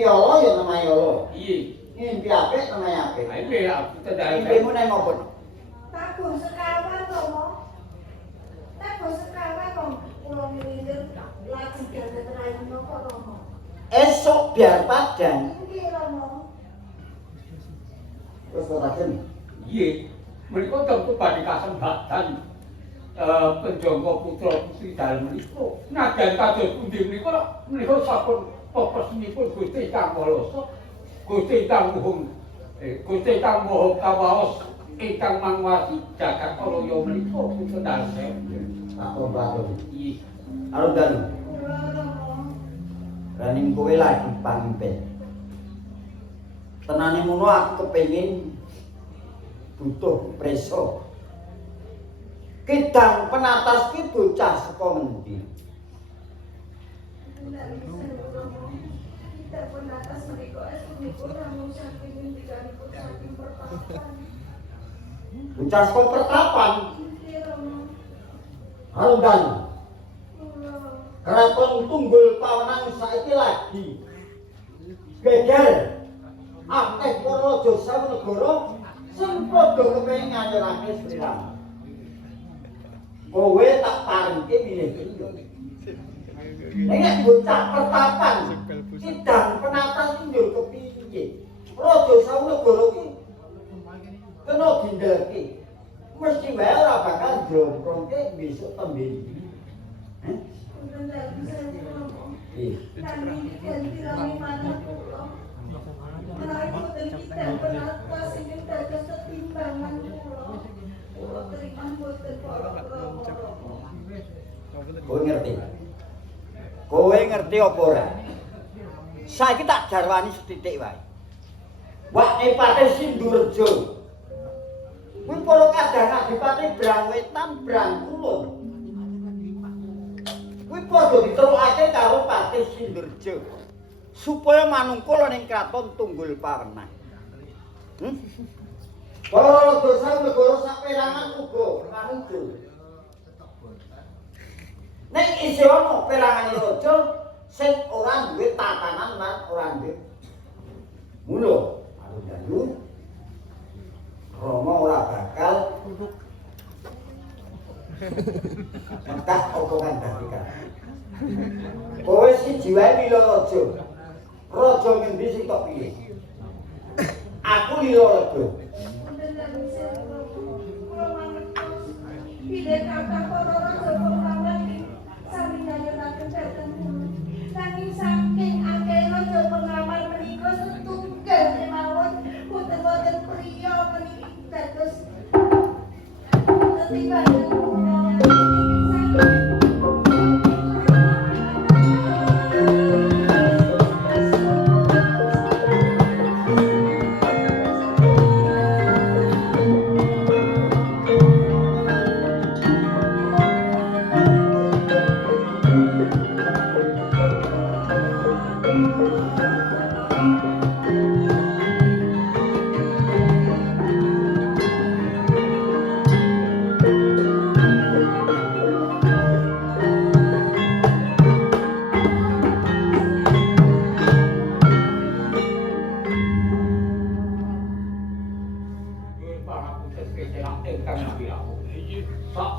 Ngimpi Allah ya namanya Allah. Iya. Ngimpi apik namanya apik. Ayo ya, kita dah. Ngimpimu nek ngopo? Takut sekawan to, Mo. Takut sekawan to. Kulo ngilir lagi dadi terayu napa to, Mo. Esok biar padang. Nggih, Romo. Wis ora gen. Iya. Mereka tentu pada kesempatan penjangga putra putri dalem menika. Najan kados pundi menika sampun pepesenipun Gusti Kang Walasa. Gusti Kang Muhung Gusti Kang Moho Kawaos ingkang mangwasi jagat kalaya menika putra dalem. Aku. Iya. Alun dan Kulo Romo. raning kowe lagi pamimpin. Tenane ngono aku kepengin butuh preso. Kidang penatas ki bocah saka ngendi? Kita pun atas menika esuk ramu saking ngendikanipun saking pertapan. Bocah saka pertapan. Nggih, Romo. Alun dan Kulo. Keraton Tunggul Pawenang saiki lagi geger. Akeh para raja sawenegara sing padha kepengin nganyurake Sri Rama. Kowe tak paringke milih pindho. Nek bocah pertapan sidang penatas njur kepiye? Raja sawenegara ki kena dindelke. Mesti wae ora bakal jlongkrongke besok tembe iki. Kulo ndak bisa Romo. Iya. Nanging ganti rame manah kulo. Menawi boten kita penatas ingkang dados setimbangan kulo. Kulo terima boten para Romo. Kowe ngerti? Kowe ngerti apa ora? Saiki tak jarwani sethithik wae. Wakne Patih Sindurjo. Kuwi para kadang adipati Brang Wetan, Brang Kulon. Kuwi padha diterukake karo Patih Sindurjo supaya manungkul ning kraton Tunggul Pawenang. Para dosa negara saperangan uga manungkul. Nek isih ana perangane raja sing ora duwe tatanan lan ora duwe mula alun-alun Rama ora bakal Mekah omongan dakikan. Kowe siji wae mila raja. Raja ngendi sing tok pilih? Aku lila raja. Boten ndak bisa Romo. Kulo mangertos bilih kathah para raja pengawan sami nyayuraken dhateng kulo. Nanging saking akeh raja pengawan menika setunggal kemawon boten wonten priya meniki dados tetimbangan kulo.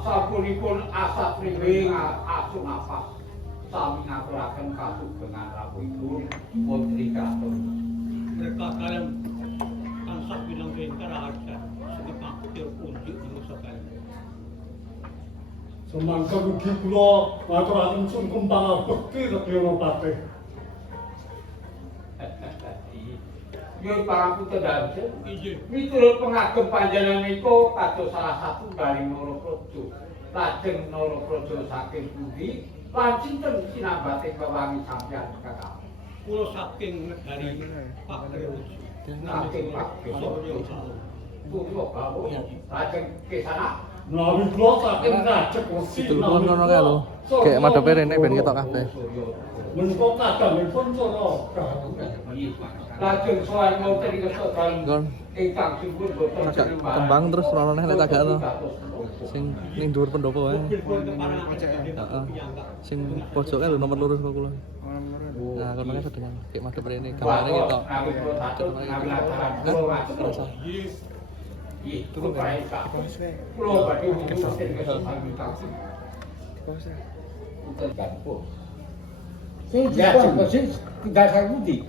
Sapunipun asat riwe asu napas sami ngaturaken kasugengan rawuhipun Putri Kraton. Mereka kalian tansah bilang kengkar aja sekitar terunjuk di masa kalian. Semangka mugi kula ngaturaken sungkem pangabekti Redya Patih. Yen pangapunten Dajen, Iya. miturut pengagem panjenengan menika kados salah satu dari Narapraja. Lajeng Narapraja saking pundi lan sinten sinambate wewangi sampeyan kakak? Kulo saking negari Pak Dewoji. Saking Pak Dewoji. Kulo kawuh lajeng ke sana. Menawi kula saking ngajak wesi. Dulur ngono kae lho. Kayak madhepe rene ben ketok kabeh. Menika kadangipun cara Lajeng sowan wonten ing dalem Gon. ingkang simpun boten Agak kembang terus rono neh lek tagakno. Sing ning dhuwur pendopo wae. Mobil pun para aja. Heeh. Sing pojoke lho nomor loro kula. Nah, kan makanya sedang kayak madep ini gambarnya gitu. Aku protatu ngambil acara pulau ratu. Terasa. Itu baik Kak. Pulau badi mungkin kampung. Sing Ya, dikon sing dasar budi.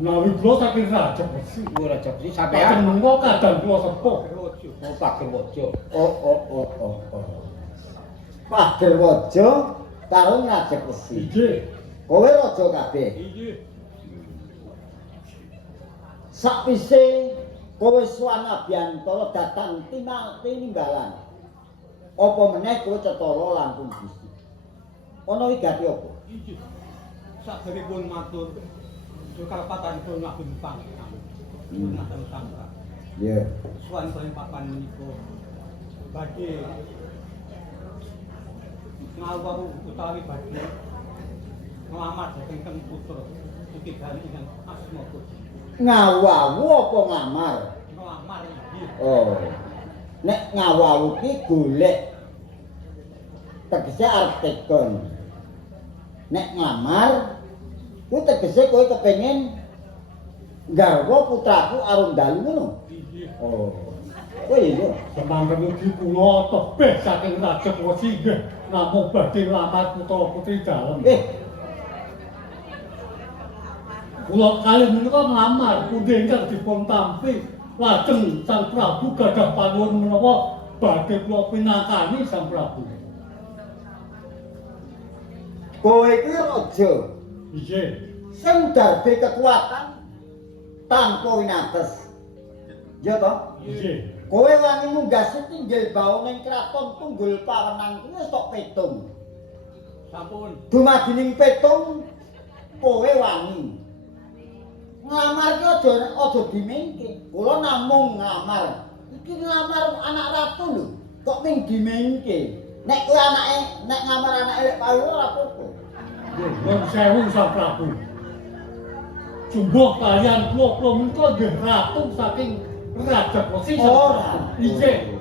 Menawi kula saking raja besi. Ora cepet Paten sampean. mengko kadang kula sepuh. Oh, Pak Gerwojo. oh. Pak Gerwojo karo ngajak besi. Inggih. Kowe raja kabeh. Inggih. Sakwise kowe suwan Abyantara datang tininggalan. Apa meneh kowe cetara langkung Gusti. Ana wigati apa? Inggih. Sakderipun matur kekarepatan kula ngabun panggilan. Ngaten sangka. Iya. Suwan papan menika badhe ngawu utawi badhe nglamar dhateng putra putihan ingkang asma Putra. Ngawawu apa ngamar? Nglamar inggih. Oh. Nek ngawawu ki golek tegese arep tekon. Nek ngamar kuwi tegese kowe kepengin garwa putraku Arundalu ngono. Inggih. Oh. Oh iya. Semangken ugi kula tebih saking raja Wesi nggih namung badhe nglamar putra putri dalem. Kula kalih menika nglamar pundi ingkang dipun tampi lajeng Sang Prabu gadah panuwun menawa badhe kula pinangkani Sang Prabu. Kowe iki raja Inggih. sing darbe kekuatan tanpa winates. Ya toh? Inggih. Kowe wani munggah setinggil bau ning kraton Tunggul Pawenang kuwi wis tok petung. Sampun. Dumadining petung kowe wani. Nglamar ki aja dimengke. Kula namung nglamar. Iki nglamar anak ratu lho. Kok ming dimengke. Nek kowe nek nglamar anake lek payu ora apa-apa. Nuwun sewu Sang Prabu. Jumbuh kalian kula menika nggih ratu saking Raja Wesi. Ora. Inggih.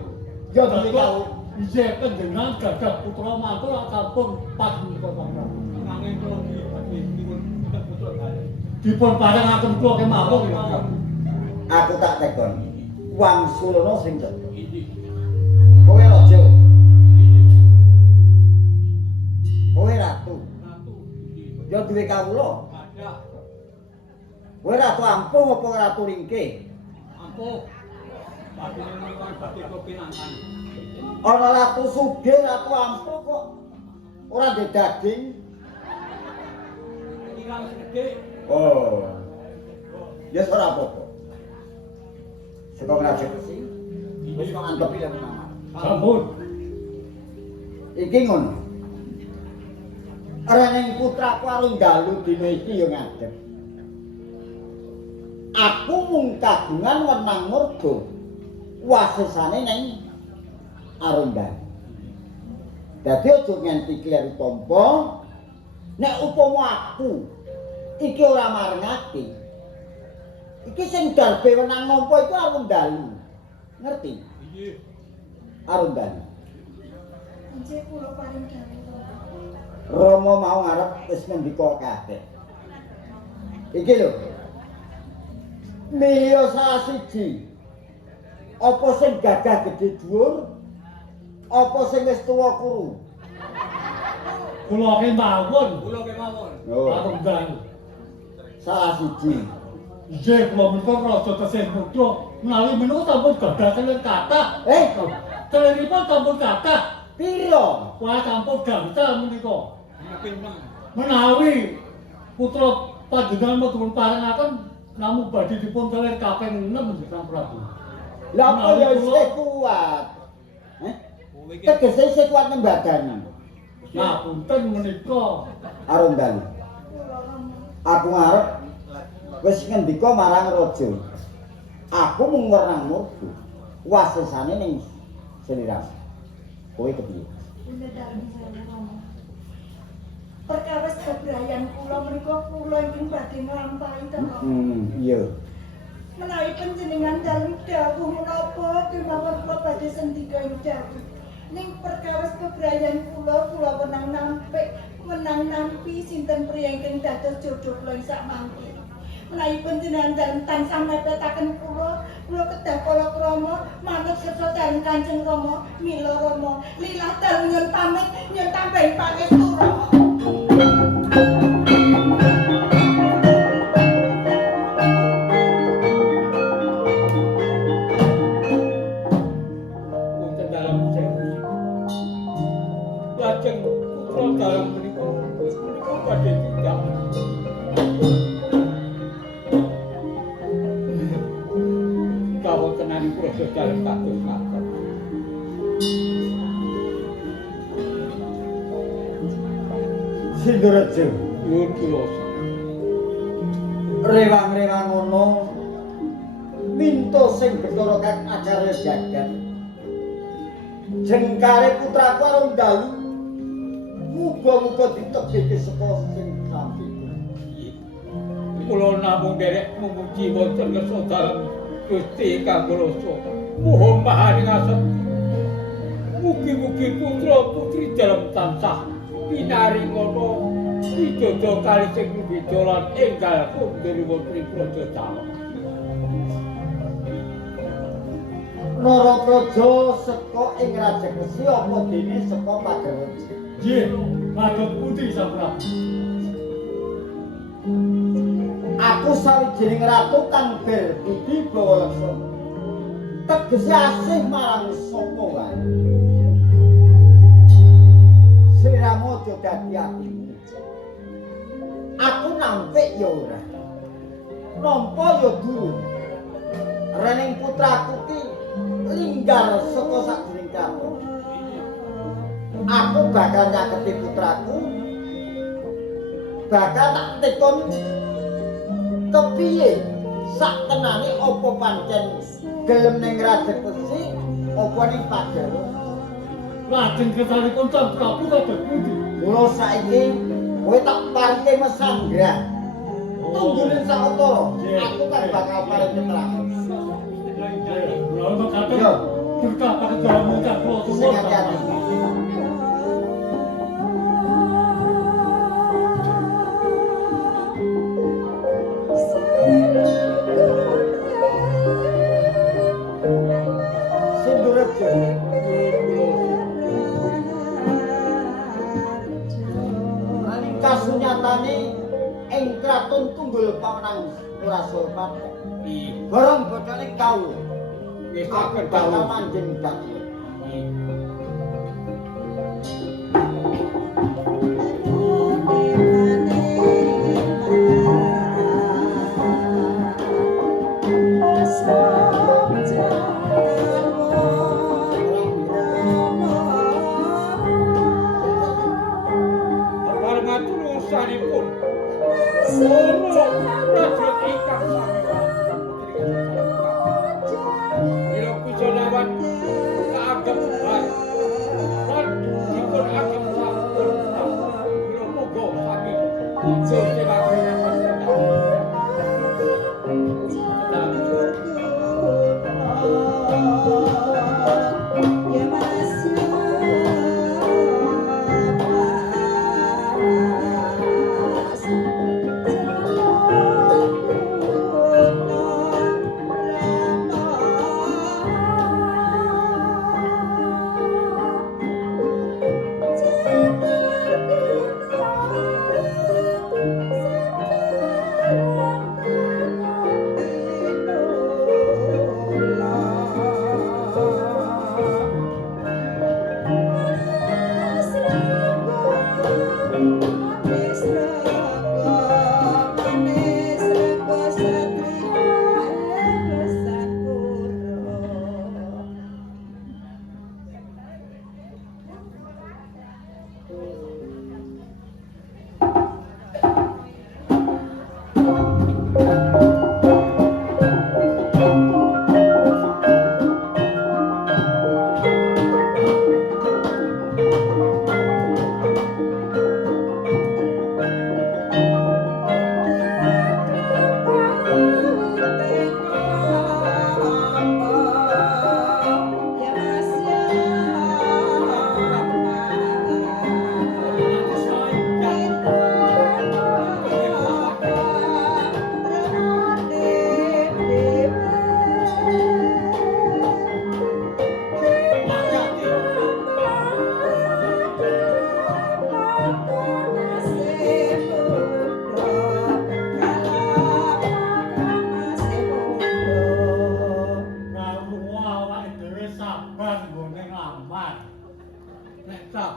Ya duwe kau. Inggih panjenengan gadah putra mantul sampun pas menika Sang Prabu. Nanging kula iki badhe dipun putra kalih. Dipun paringaken kula kemawon ya Prabu. Aku tak tekon. Wangsulana sing cetha. Inggih. Kowe raja, Inggih. kowe ratu. Ratu. Inggih. Ya duwe kawula. Gadah. Kowe ratu ampung apa ratu ringkih? Ampuh. Badhe menika badhe kepinangkan. Ana ratu sugih, ratu ampung kok ora ndek daging. Kirang segede. Oh. Ya ora apa-apa. Saka Raja Besi. Wis kok antepi lek mama. Sampun. Iki ngono. Reneng putraku Arundalu dina iki ya ngadeg. Aku mung kagungan wenang murga. Wasesane ning Arundalu. Dadi aja nganti kleru tampa. Nek upama aku iki ora marengake. Iki sing darbe wenang nampa iku Arundalu. Ngerti? Inggih. Arundalu. Inggih kula paring dawuh. Rama mau ngarep wis ngendika kabeh. Iki lho. Miya salah siji. Apa sing gagah gedhe dhuwur? Apa sing wis tuwa kuru? Kula kemawon. Kula kemawon. Arundalu. Salah siji. Inggih kula menika raja Tesih Putra menawi menika sampun gadah kaliyan kathah. Kelenipun sampun kathah. Pira? Wah sampun gangsal menika. Mungkin mah. Menawi putra panjenengan mboten paringaken namung badhe dipun kaliyan kaping 6 Sang Prabu. Lah apa ya isih kuat? Kowe iki Tegese isih kuat nembadanan. Nah, punten menika Arundalu. Kula ngomong. Aku ngarep wis ngendika marang raja. Aku mung werang murga. Wasesane ning sliramu. Kowe kepiye? Bunda dalem saya ngomong. Perkawis kebrayan kula menika kula ingkang badhe nglampahi to. Iya. Menawi panjenengan dalem dawuh menapa kemawon kula badhe sendika ing dawuh. Ning perkawis kebrayan kula wenang nampik menang nampi sinten priya ingkang dados jodoh kula ing sakmangke. Menawi panjenengan dalem tansah mepetaken kula kedah palakrama manut kersa dalem Kanjeng Rama, mila Rama, lilah dalem nyuwun pamit nyuwun tambahi pangestu Rama. Punten dalam sewu. Lajeng putra dalam menika badhe tinggal. Kawontenan proses dalem kados ngaten. Sindaraja, Nyuwun kula. rewang-rewang ngono minto sing Bathara Kang acara jagat. Jengkare putraku arung dalu muga-muga ditebike saka sing sampaiku. Kula namung derek memuji wonten kersa dalem Gusti Kang Rasa. Mohon maharingaken. Mugi-mugi putra-putri dalem tansah pinaringono widodo kali sing beda lan enggal kundur wonten praja Calon. Narapraja seka ing Rajegesi apa dene saka Padaweji. Nggih, matur pundi Sang Prabu? Aku sawijining ratu kang berbudi bawa laksana. Tegese asih marang sapa wae. Sliramu aja dadi atimu. Aku nampik ya ora. Nampa ya durung. Rening putraku ki linggar saka sadurunge katon. Aku bakal nyaketi putraku. Bakal tak tekon kepiye sak tenane apa pancen gelem ning Rajegesi apa ning Padaweji. Lajeng kesalipun Sang Prabu kados pundi? Mula saiki kowe tak paringi mesanggra. Tunggune sawetara, aku kan bakal paring keterangan. Kula mekaten Yo. berkah pakejaran ingkang kula Sing suwun. hati-hati. Sindaraja. Aning kasunyatane ing kraton Tunggul Pamenang Urasulpat. Barang bodhane kawula. Nggih Aku saged bakal dawuh. manjing dhateng. Parengatur urusanipun. Para prajurit ingkang sami Ila Kusanawan kaagem bae. Lan dipun agem sampun. Ila moga sami Gusti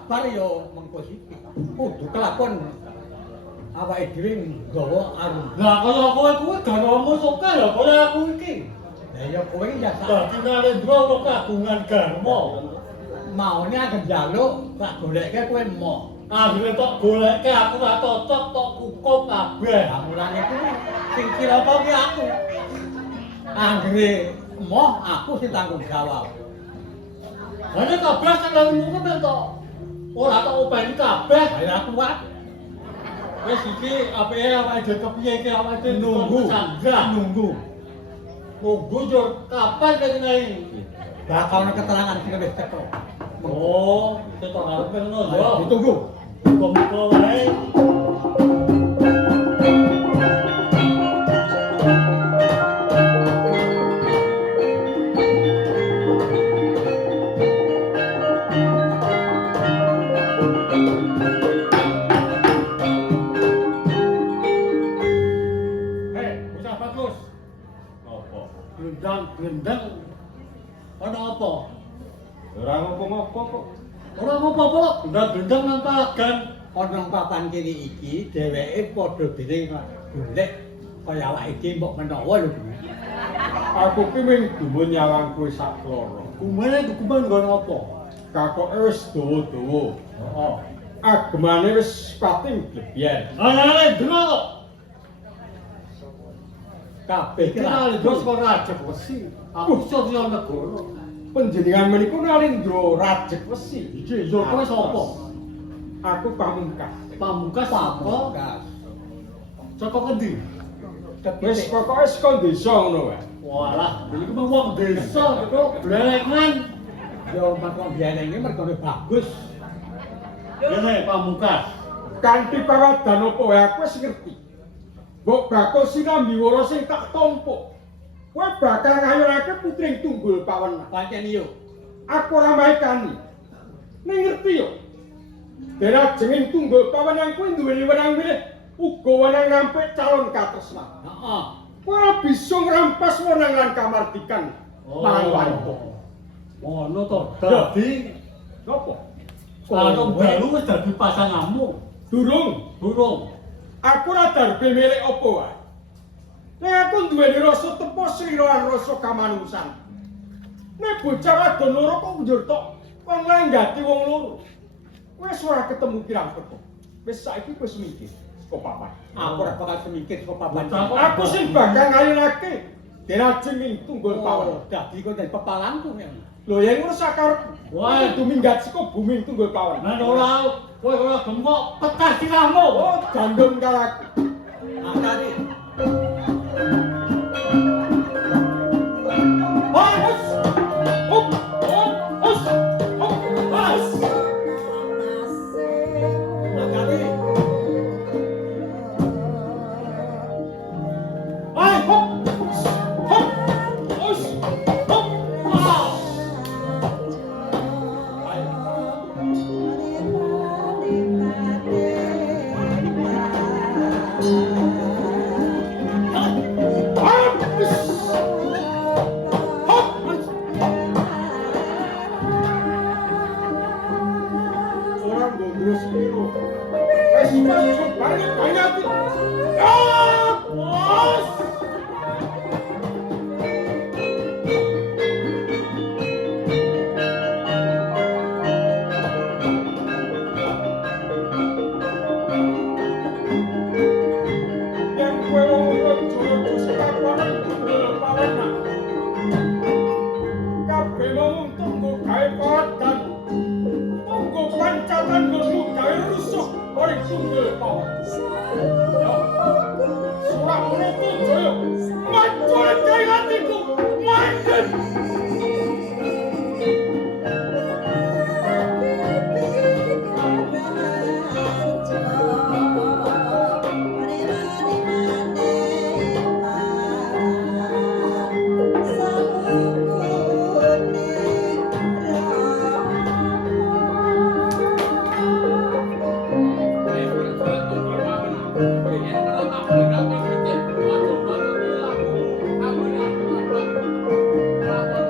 sabar ya mengko sithik. Kudu kelakon awake dhewe nggawa arung. Lah kaya kowe kuwi garwamu suka ya kaya aku iki. Lah ya kowe iki ya sak Dadi Narendra kok kagungan garwa. maune anggere njaluk tak golekke kowe emoh. Akhire tok goleke aku ora cocok tok hukum kabeh. Lah mulane kuwi sing kira apa ki aku. Anggere emoh aku sing tanggung jawab. Lah kabeh sing lalumu kok tok. Ora tok openi kabeh. Bayar kuat. Wis iki apike awake dhewe kepiye iki awake dhewe Nunggu. nunggu. Nunggu yo kapan kene iki? Bakal ana keterangan sing wis cetha. Oh, ketok ngono yo. Ditunggu. Muga-muga wae. Bocah bagus. Apa? Gendang. Ana apa? Ora ngopo-ngopo kok. Ora apa-apa, gendang nang palagan. Ana papan kiri iki dheweke padha dene golek kaya awake dhewe mbok menawa lho. Aku ki mung dumun nyawang kowe sak loro. Kumene dukuman nggon apa? Kakoke wis dawa-dawa. Heeh. Agemane wis pating glebyen. Anane dino kok. Kabeh Kenal terus kok rajek wesi. Aku Surya Negara. Panjenengan menika Narendra Rajek Wesi. Iki yo kowe sapa? Aku pamungkas. Pamungkas sapa? Pamungkas. Saka kendi? Wis pokoke saka desa ngono wae. Walah, iki mah wong desa kok blelengan. Yo makon biyenenge mergone bagus. Dene pamungkas. Kanthi pawadan apa wae aku wis ngerti. Mbok bakal sinambi wara sing tak tampa. Kowe bakal ngayunake putring tunggul pawen. Pancen yo. Aku ora maekani. Ning ngerti yo. Dera jenging tunggul pawen yang kowe duweni wenang milih uga wenang nampik calon katresnan. Heeh. Kowe ora bisa ngrampas wenang lan kamardikan marang wanita. Ngono to. Dadi Napa? kalau baru wis dadi pasanganmu. Durung. Aku ora darbe milik apa wae. Nek aku duweni rasa tepo slira lan rasa kamanungsan. Nek bocah wadon loro kok njur tok wong langgati wong loro. Wis ora ketemu kirang-kirang. Wis saiki wis mikir kok papan. Aku ora bakal semikir saka papan. Aku sing bakal ngayunake derajeng tunggul pawon. Dadi kok dadi pepalanku nek. Lho yen ngono sakarep. Wah, Kudu minggat saka bumi tunggul pawon. Nek ora kowe ora gembok petah sirahmu. Oh, gandum kalaku. Angkane. Hos! Hop! Hos! Hop! Hos! Angkane. Ay, hop! Hop! Hos! Hop! Ah! Hop! Hop! Orang gondros biru. Wes masuk banyak. Ah! Hos! Yang kowe wong rejo-rejo sekapanan tunggal pawenan. Kabeh mung tunggu gawe pawedan. Tunggu pancatan nggo gawe rusuh ora tunggal pawen. Yo. Surak menutu joyo. Mancur gawe atiku. Mandek. Aku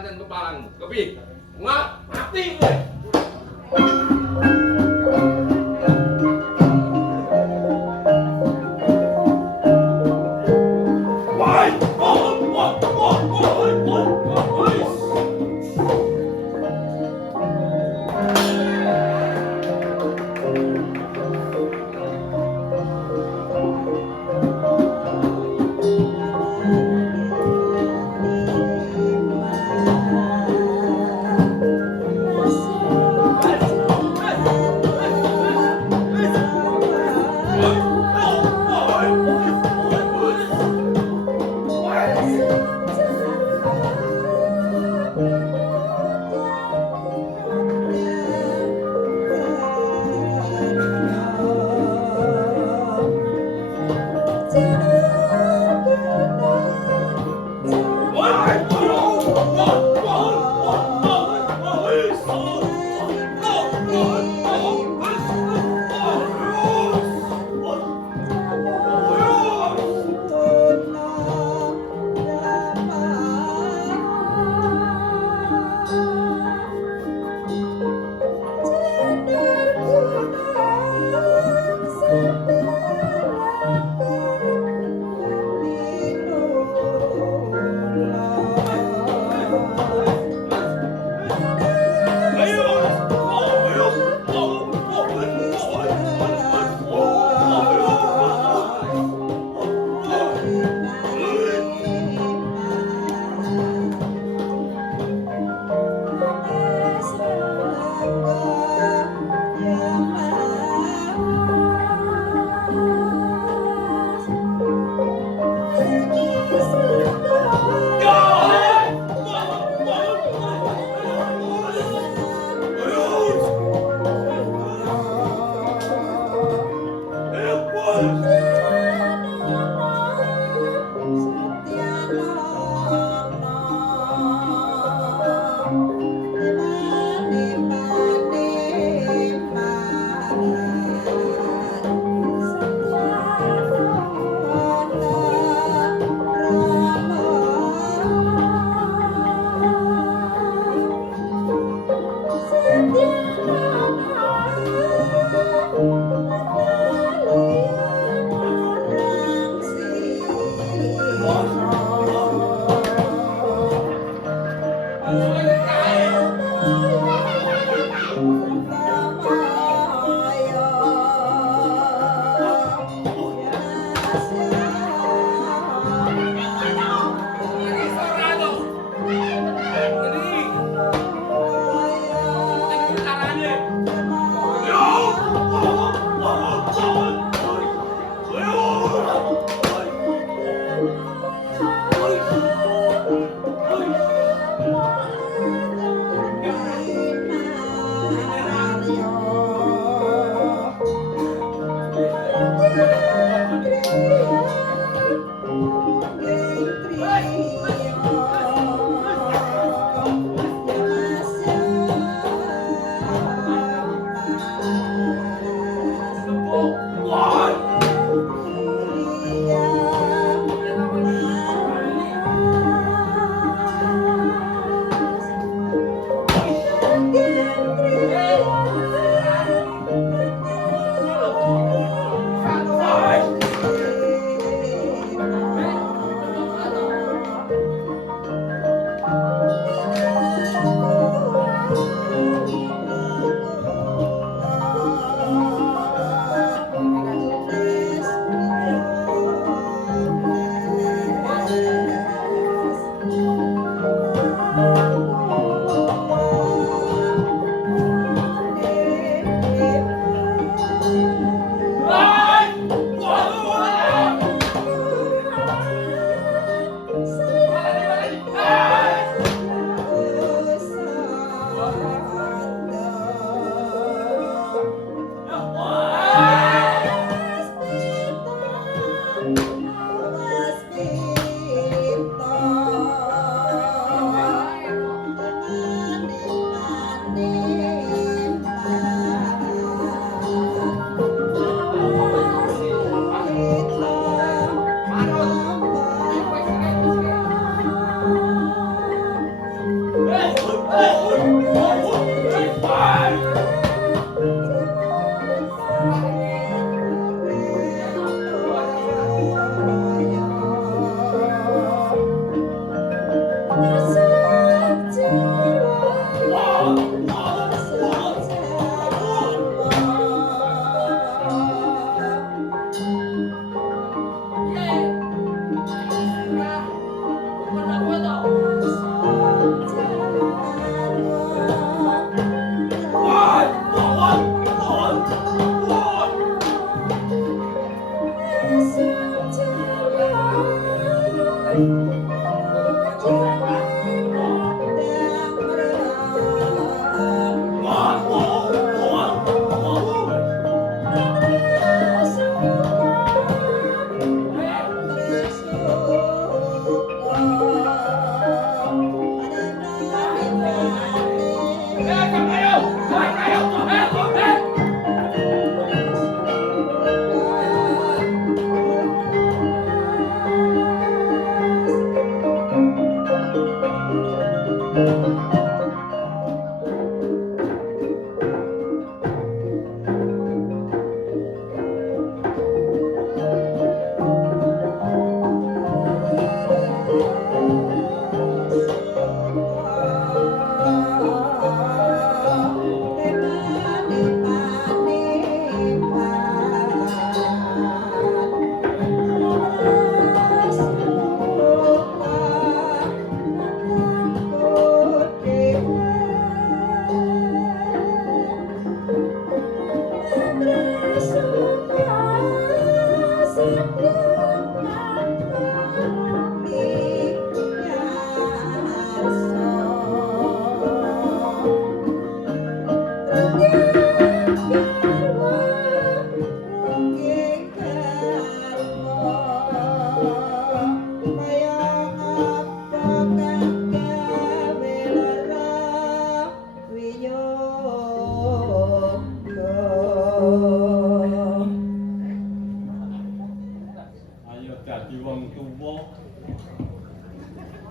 pancen kepalang. Kepiye? Ngak mati kowe.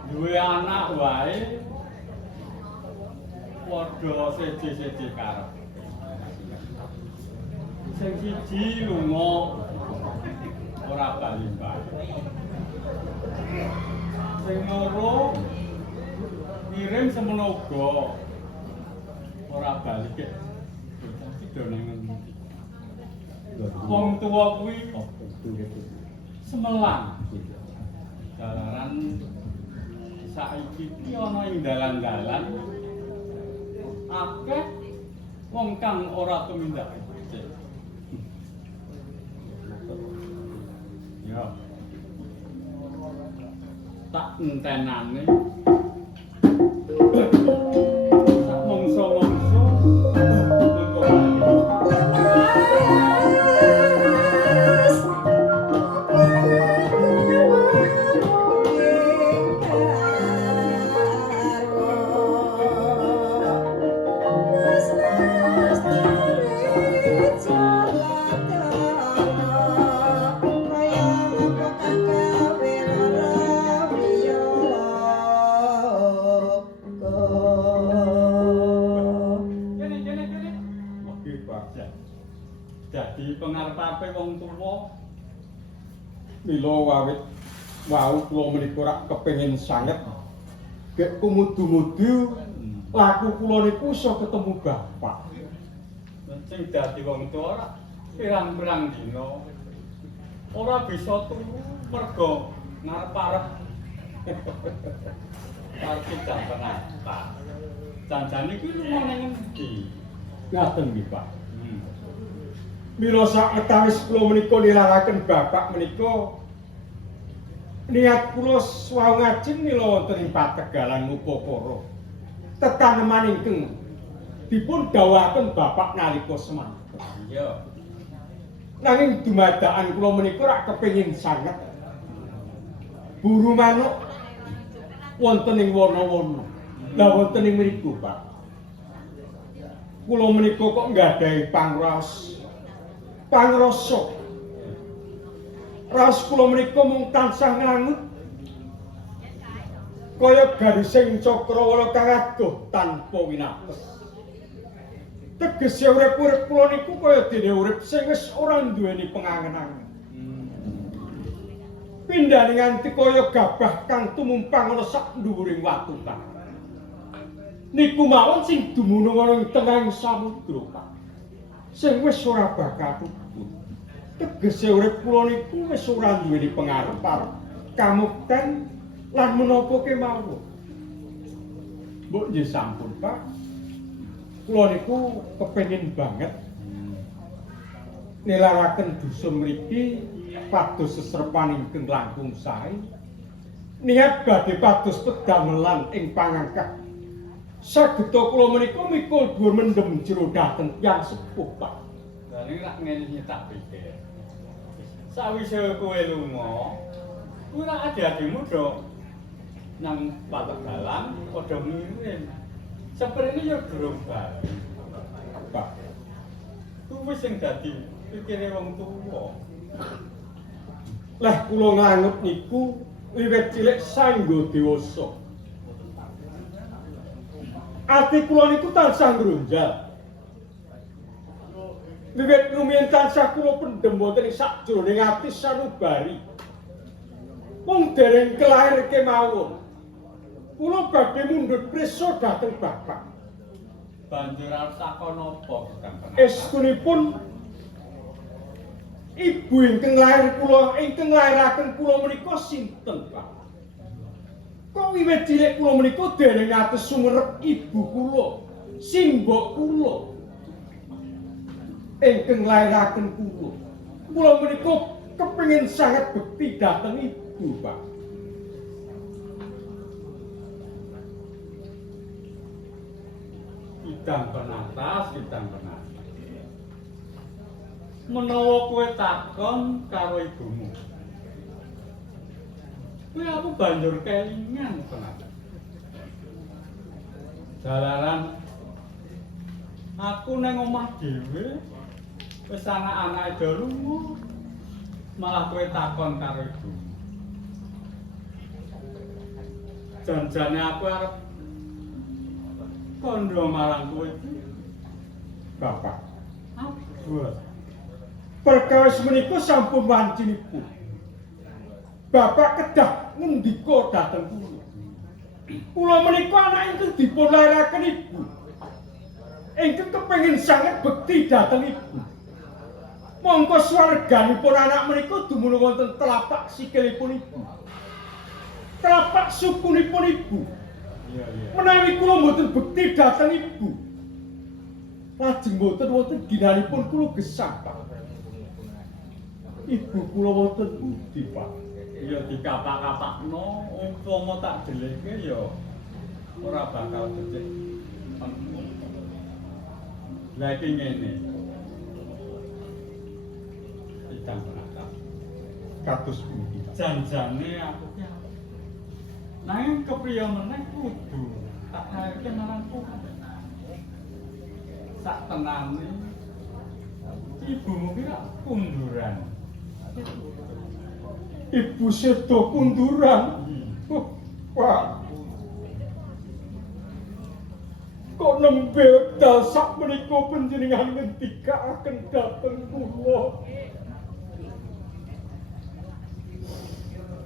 Duwe anak wae padha seje-seje karep. Sing siji lunga ora bali-bali. Sing loro ngirim semenaga ora bali kek. Dadi donengan iki. Wong tuwa kuwi semelang. Dalaran saiki iki ana ing dalan-dalan akeh wong kang ora tumindak. Ya. Tak entenane. Tak mongso-mongso mengko dadi pengarepe wong tuwa mila wawit wau kula menika rak kepengin sanget gek kumudu-mudu laku kula niku iso ketemu bapak. Sing dadi wong tuwa rak pirang-pirang dina ora bisa turu mergo ngarep-arep arep jam apa. Janjane iki lunga ning endi? Ngaten nggih, Pak. Mila sawetawis kula menika niraraken bapak menika niat kula wau ngaji mila wonten ing Pategalan Upakara. Tetaneman ingkang dipun dawuhaken bapak nalika semanten. Iya. Nanging dumadakan kula menika rak kepengin sanget buru manuk wonten ing wana-wana. Lah wonten ing mriku, Pak. Kula menika kok nggadahi pangrasa. Raos kula menika mung tansah nglangut kaya garising cakrawala kang adoh tanpa winates. Tegese urip-urip kula niku kaya dene urip sing wis ora duweni pengangen-angen. Pindhane nganti kaya gabah kang tumumpang ana sak dhuwuring watu Pak. Niku mawon sing dumunung ana ing tengahing samudra Pak. Sing wis ora bakal puput. Tegese urip kula niku wis ora duweni pangarep-arep, kamukten lan menapa kemawon. Mbok nggih sampun Pak. Kula niku kepengin banget nilaraken dusun mriki pados sesrepan ingkang langkung sae. Niat badhe pados pedamelan ing pangangkah. Sageta kula menika mikul dhuwur mendem jero dhateng tiyang sepuh Pak. Lah nek ngene tak pikir. Sawise kowe lunga, kuwi ora ade-ademu do nang patok dalan padha ngirim. Seperti ya durung bali. Pak. Kuwi sing dadi pikire wong tuwa. Lah kula nganggep niku wiwit cilik saengga dewasa. Ati kula niku tansah ngrunjal. Wiwit rumiyin tansah kula pendhem wonten ing sakjroning ati sanubari. Mung dereng kelair kemawon. Kula badhe mundhut prisa dhateng Bapak. Banjur arep takon apa Kakang? Estunipun ibu ingkang lairaken kula menika sinten, Pak? Kok wiwit cilik kula menika dereng atus sumerep ibu kula, simbok kula. Ingkang lairaken kula. Kula menika kepengin sangat bekti dhateng ibu, Pak. Idang penatas. Menawa kowe takon karo ibumu. Kowe aku banjur kelingan penatas. Jalaran aku nang omah dhewe wis anak-anake do lunga. Malah kowe takon karo ibumu. Janjane aku arep kondo marang kowe iki. Bapak, Apa? perkawis menika sampun wancinipun. Bapak kedah ngendika dhateng kula. Kula menika anak ingkang dipun lairaken ibu. Ingkang kepengin sanget bekti dhateng ibu. Monggo swarganipun anak menika dumunung wonten telapak sikilipun ibu. Telapak sukunipun ibu. Menawi kula mboten bekti dhateng ibu, lajeng mboten wonten ginanipun kula gesang, Pak. Ibu kula wonten pundi, Pak? Ya dikapak-kapakno, umpama tak deleke ya ora bakal becik. Lah iki ngene. Idang penatas. Kados pundi, Pak? Janjane aku ki nanging kepriye meneh kudu tak kaeke marang kowe. Sak tenane ibumu ki kunduran. Ibu sedo kunduran. Pak. Kok nembe wekdal sak menika panjenengan ngendikaaken dhateng kula.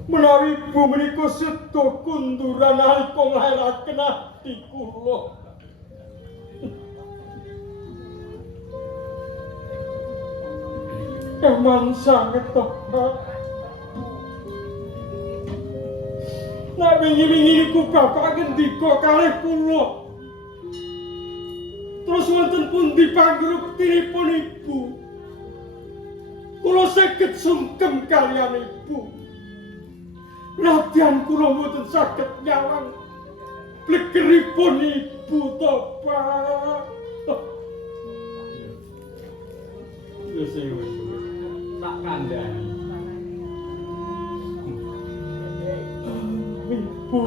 Menawi ibu menika sedo kunduran nalika nglairaken ati kula. Emang sangat tepat. Nek wingi-wingi niku bapak ngendika kalih kula. Terus wonten pundi pangruktinipun ibu? Kula saged sungkem kaliyan ibu. Nadyan kula mboten saged nyawang blegeripun ibu to, Pak. Wis tak kandhani. Ibu,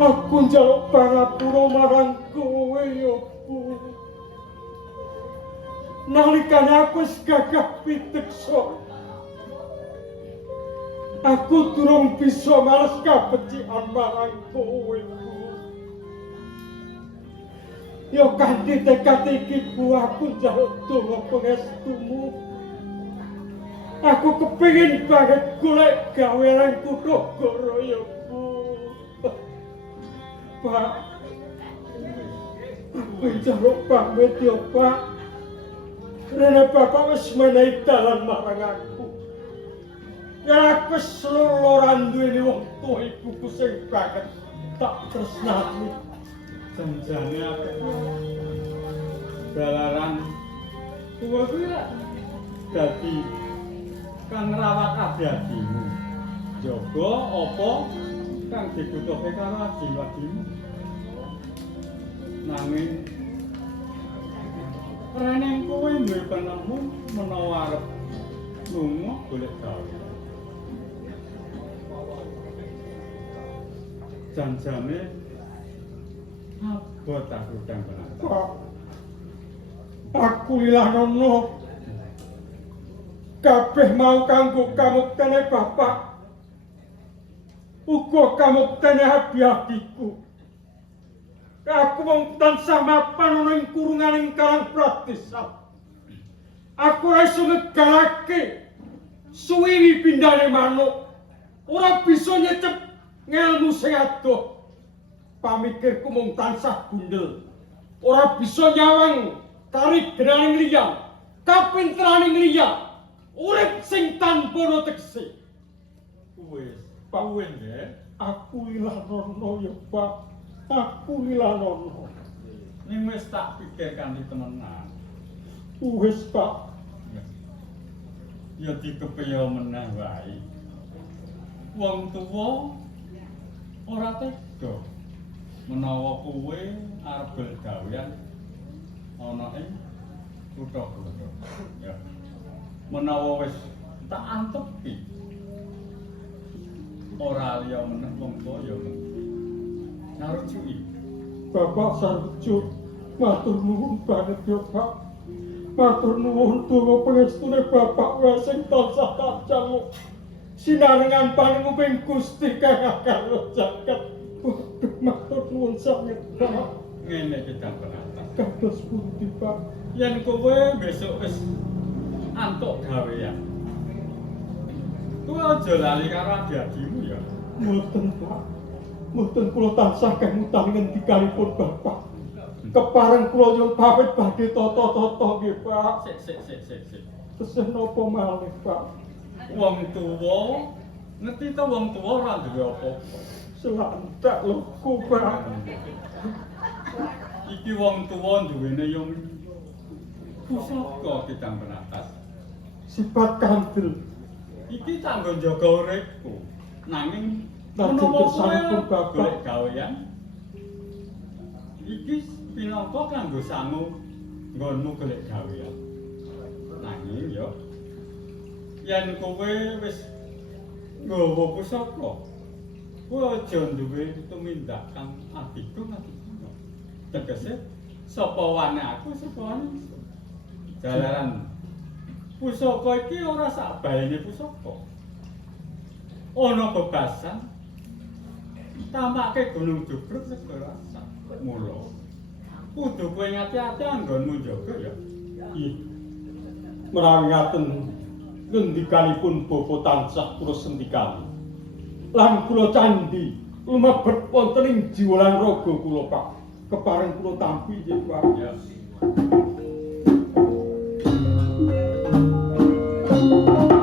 aku njaluk pangapura marang kowe ya, Bu. Nalikane aku wis gagah piteksa. Aku durung bisa males kabecikan marang kowe. Yo kanthi tekad iki Bu aku njaluk donga pangestumu. Aku kepengin banget golek gawe nang Kutagara ya Bu. Pak. Aku njaluk pamit ya Pak. Rene Bapak wis menehi dalan marang aku. Ya aku wis loloran duweni wong tuwa ibuku sing banget tak tresnani. Janjane aku dalaran tuwa kuwi lak dadi kang ngrawat adi-adimu. Jaga apa kang dibutuhke karo adi-adimu. Nanging rene kowe duwe penemu menawa arep lunga golek gawe. Janjane abot aku kang penata. Pak, aku ilahnono kabeh mau kanggo kamuktene Bapak. Uga kamuktene abi-abiku. Aku wong tansah mapan ana ing kurunganing Karang Pratisa. Aku ora iso ngegalake suwi pindhane manuk. Ora bisa nyecep ngelmu sing adoh. Pamikirku mung tansah bundel. Ora bisa nyawang kari genaning liya, kapinteraning liya, urip sing tanpa ana tegese. Wis, pawen ya. Aku ilahnono ya, Pak. Aku ilahnono. Ning wis tak pikir kanthi temenan. Wis, Pak. Ya dikepeya meneh wae. Wong tuwa ora tega menawa kowe arep golek gawean ana ing Kutagara. Ya. Menawa wis tak antepi ora liya meneh wong tuwa ya narujuki. Bapak sarjo matur nuwun banget ya, Pak. Matur nuwun donga pangestune Bapak wae sing tansah kacang sinarengan panenguping Gusti kang karo jagat. Waduh, matur nuwun sanget, Pak. Ngene iki Kang Penata. Kados pundi, Pak? Yen kowe besok wis antuk gawean. Kowe aja lali karo adi-adimu ya. Mboten, Pak. Mboten kula tansah kemutan ngendikanipun Bapak. Kepareng kula yo pamit badhe tata-tata nggih, Pak. Sik. Tesih napa malih, Pak? Wong tuwa ngerti ta wong tuwa ora duwe apa-apa. Selantak lho, Pak. Iki wong tuwa duwene yo pusaka Kang Penatas. Sifat kandel. Iki kanggo njaga uripku. Nanging Lajeng menawa kowe kesampun Bapak. golek gawean iki pinangka kanggo sangu nggonmu golek gawean. Nanging yo yen kowe wis nggawa pusaka, kowe aja duwe tumindak kang adiku ngadiku. Tegese sapa wane aku sapa wane jalaran pusaka iki ora sak baene pusaka. Ana bebasan tamake gunung jubruk segara sak. Mula kudu kowe ngati-ati anggonmu njaga ya. Nggih. Menawi ngaten ngendikanipun Bapa tansah kula sendikani. Lan kula candhi lumebet wonten ing jiwa lan raga kula, Pak. Kepareng kula tampi nggih, Pak. Ya. Thank you.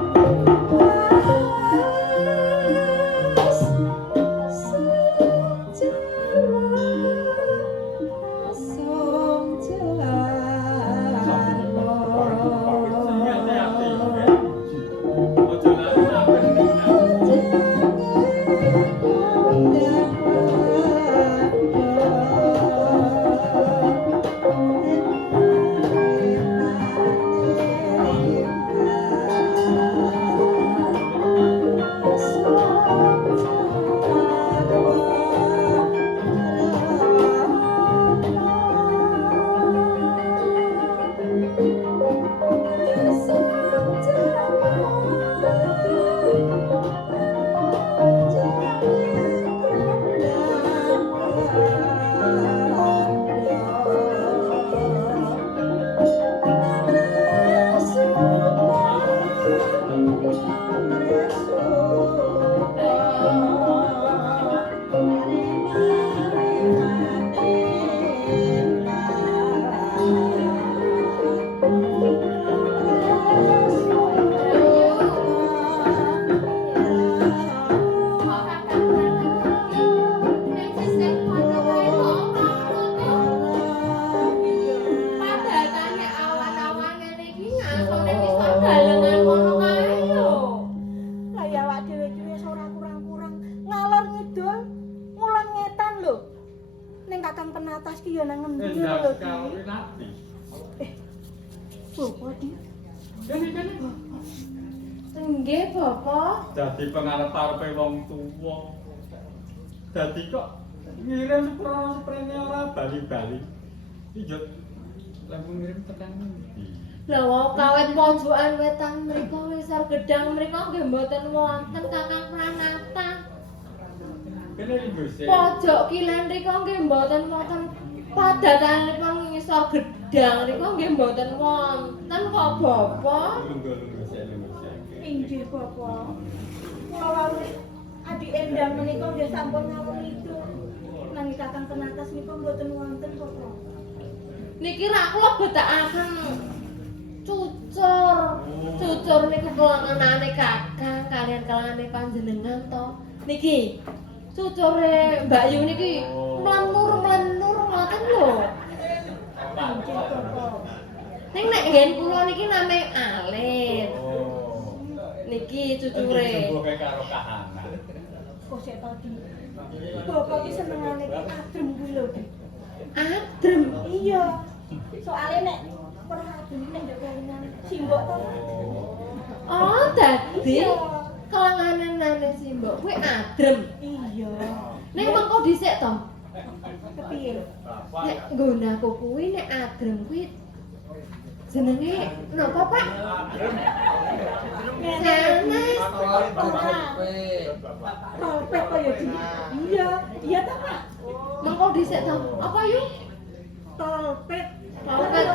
Kakang Penatas ki ya nang ngendi lho, Endak Di? kawin nanti. Bapak, Di. Kene. Nggih, Bapak. Dadi pengarep-arepe wong tuwa. Dadi kok ngirim seprene ora bali-bali. Iya. Lah ngirim tekan ndi? Lah wong kawit pojokan wetan mriku Wisar Gedang mriku nggih mboten wonten Kakang Pranata. Kene lho sih. Pojok kilen mriku nggih mboten wonten padatanipun Wisar Gedang mriku nggih mboten wonten kok Bapak. Lungguh sih. Inggih, Bapak. Kula wau adik Endang menika nggih sampun ngawon itu. Nanging Kakang Penatas niku mboten wonten, Bapak. Niki rak kula betakaken cucur. Cucur niku kelanganane Kakang kalian kelangane panjenengan to. Niki cucure Mbak Yu niki mlenur ngoten lho. Inggih, Bapak. Ning nek nggen kula niki name Alit. Niki cucure. Dijumbuke karo kahanan. Kok sik to, Di? Bapak ki senengane ki adem kuwi lho, Di. Adrem. Iya. Soale nek perhatian nek ndek kawinan simbok to. Oh, dadi Iya. kelanganane simbok kuwi adrem. Iya. Ning mengko dhisik to. Kepiye? Nek nggonaku kuwi nek adrem kuwi jenenge napa, Pak? Sanes. Tolpet to ya, Di. Iya, iya ta, Pak. Mengko dhisik to. Apa yuk? Tolpet. Tolpet.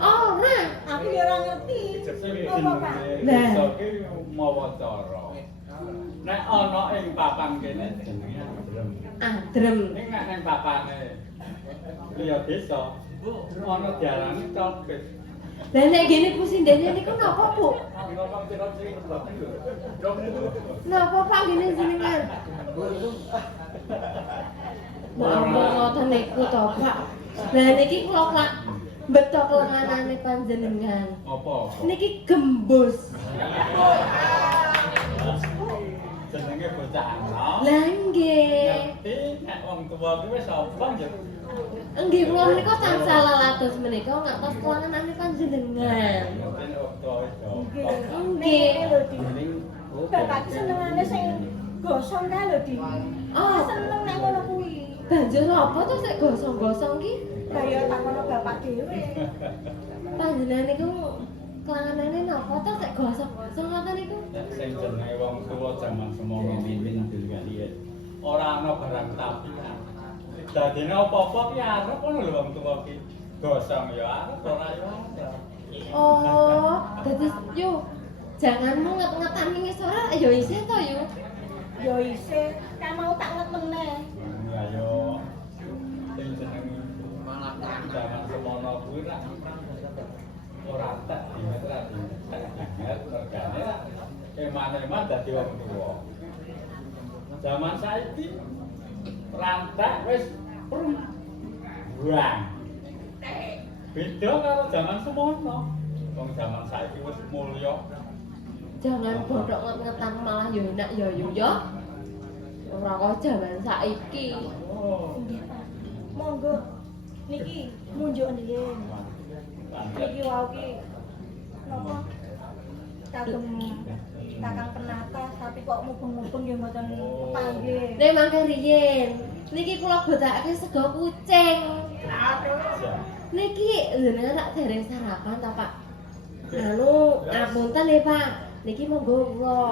Ora. Aku ya ora ngerti. Apa, Pak? Lah. Desa ki mawa cara. Nek ana ing papan kene jenenge adrem. Adrem. Ning nek ning papane liya desa ana diarani copet. Lah nek gene ku sindene niku napa, Bu? Napa Pak gene jenengan? Ngoten niku to, Pak. Lah niki kula Pak betok lenganane panjenengan. Apa? Niki gembus. Jenenge bocah anom. Lah nggih. Ngerti nek wong tuwa kuwi wis apa njuk? Nggih kula menika tansah lalados menika ngatos kelanganane panjenengan. Mungkin waktu itu. Nggih. Nek lho, Di. Bapak ki senengane sing gosong kae lho, Di. Oh, Seneng nek ngono kuwi. banjur apa to sik gosong-gosong ki? Lah ya takono bapak dhewe. Panjenengan niku kelanganane napa to sik gosong-gosong ngoten niku? Nek sing jenenge wong tuwa jaman semono mimin dilihat. Ora ana barang tapian. Dadine apa-apa ki arep ngono lho wong tuwa ki. Gosong ya arep ora ya arep. Oh, dadi yo jangan nget-ngetan ning sore ya isih to yo. Ya isih, kan mau tak nget meneh. Ayo. Sing jenenge jaman semono kuwi ra ora tak dimet ra dimet regane ra eman-eman dadi wong tuwa. Zaman saiki rantak wis buang. Beda karo zaman semono. Wong zaman saiki wis mulya. Jangan bodhok nget-ngetan malah yo enak yo yo yo. Ora kok jaman saiki. Oh. Nggih, Pak. Monggo niki munjuk nggih. Niki wau ki napa kagem Kakang Penatas tapi kok mubeng-mubeng nggih mboten kepanggih. Nek mangke riyin niki kula godhakake sego kucing. Niki jenengan tak dereng sarapan ta, Pak? Anu, ngapunten nggih, Pak. Niki monggo kula.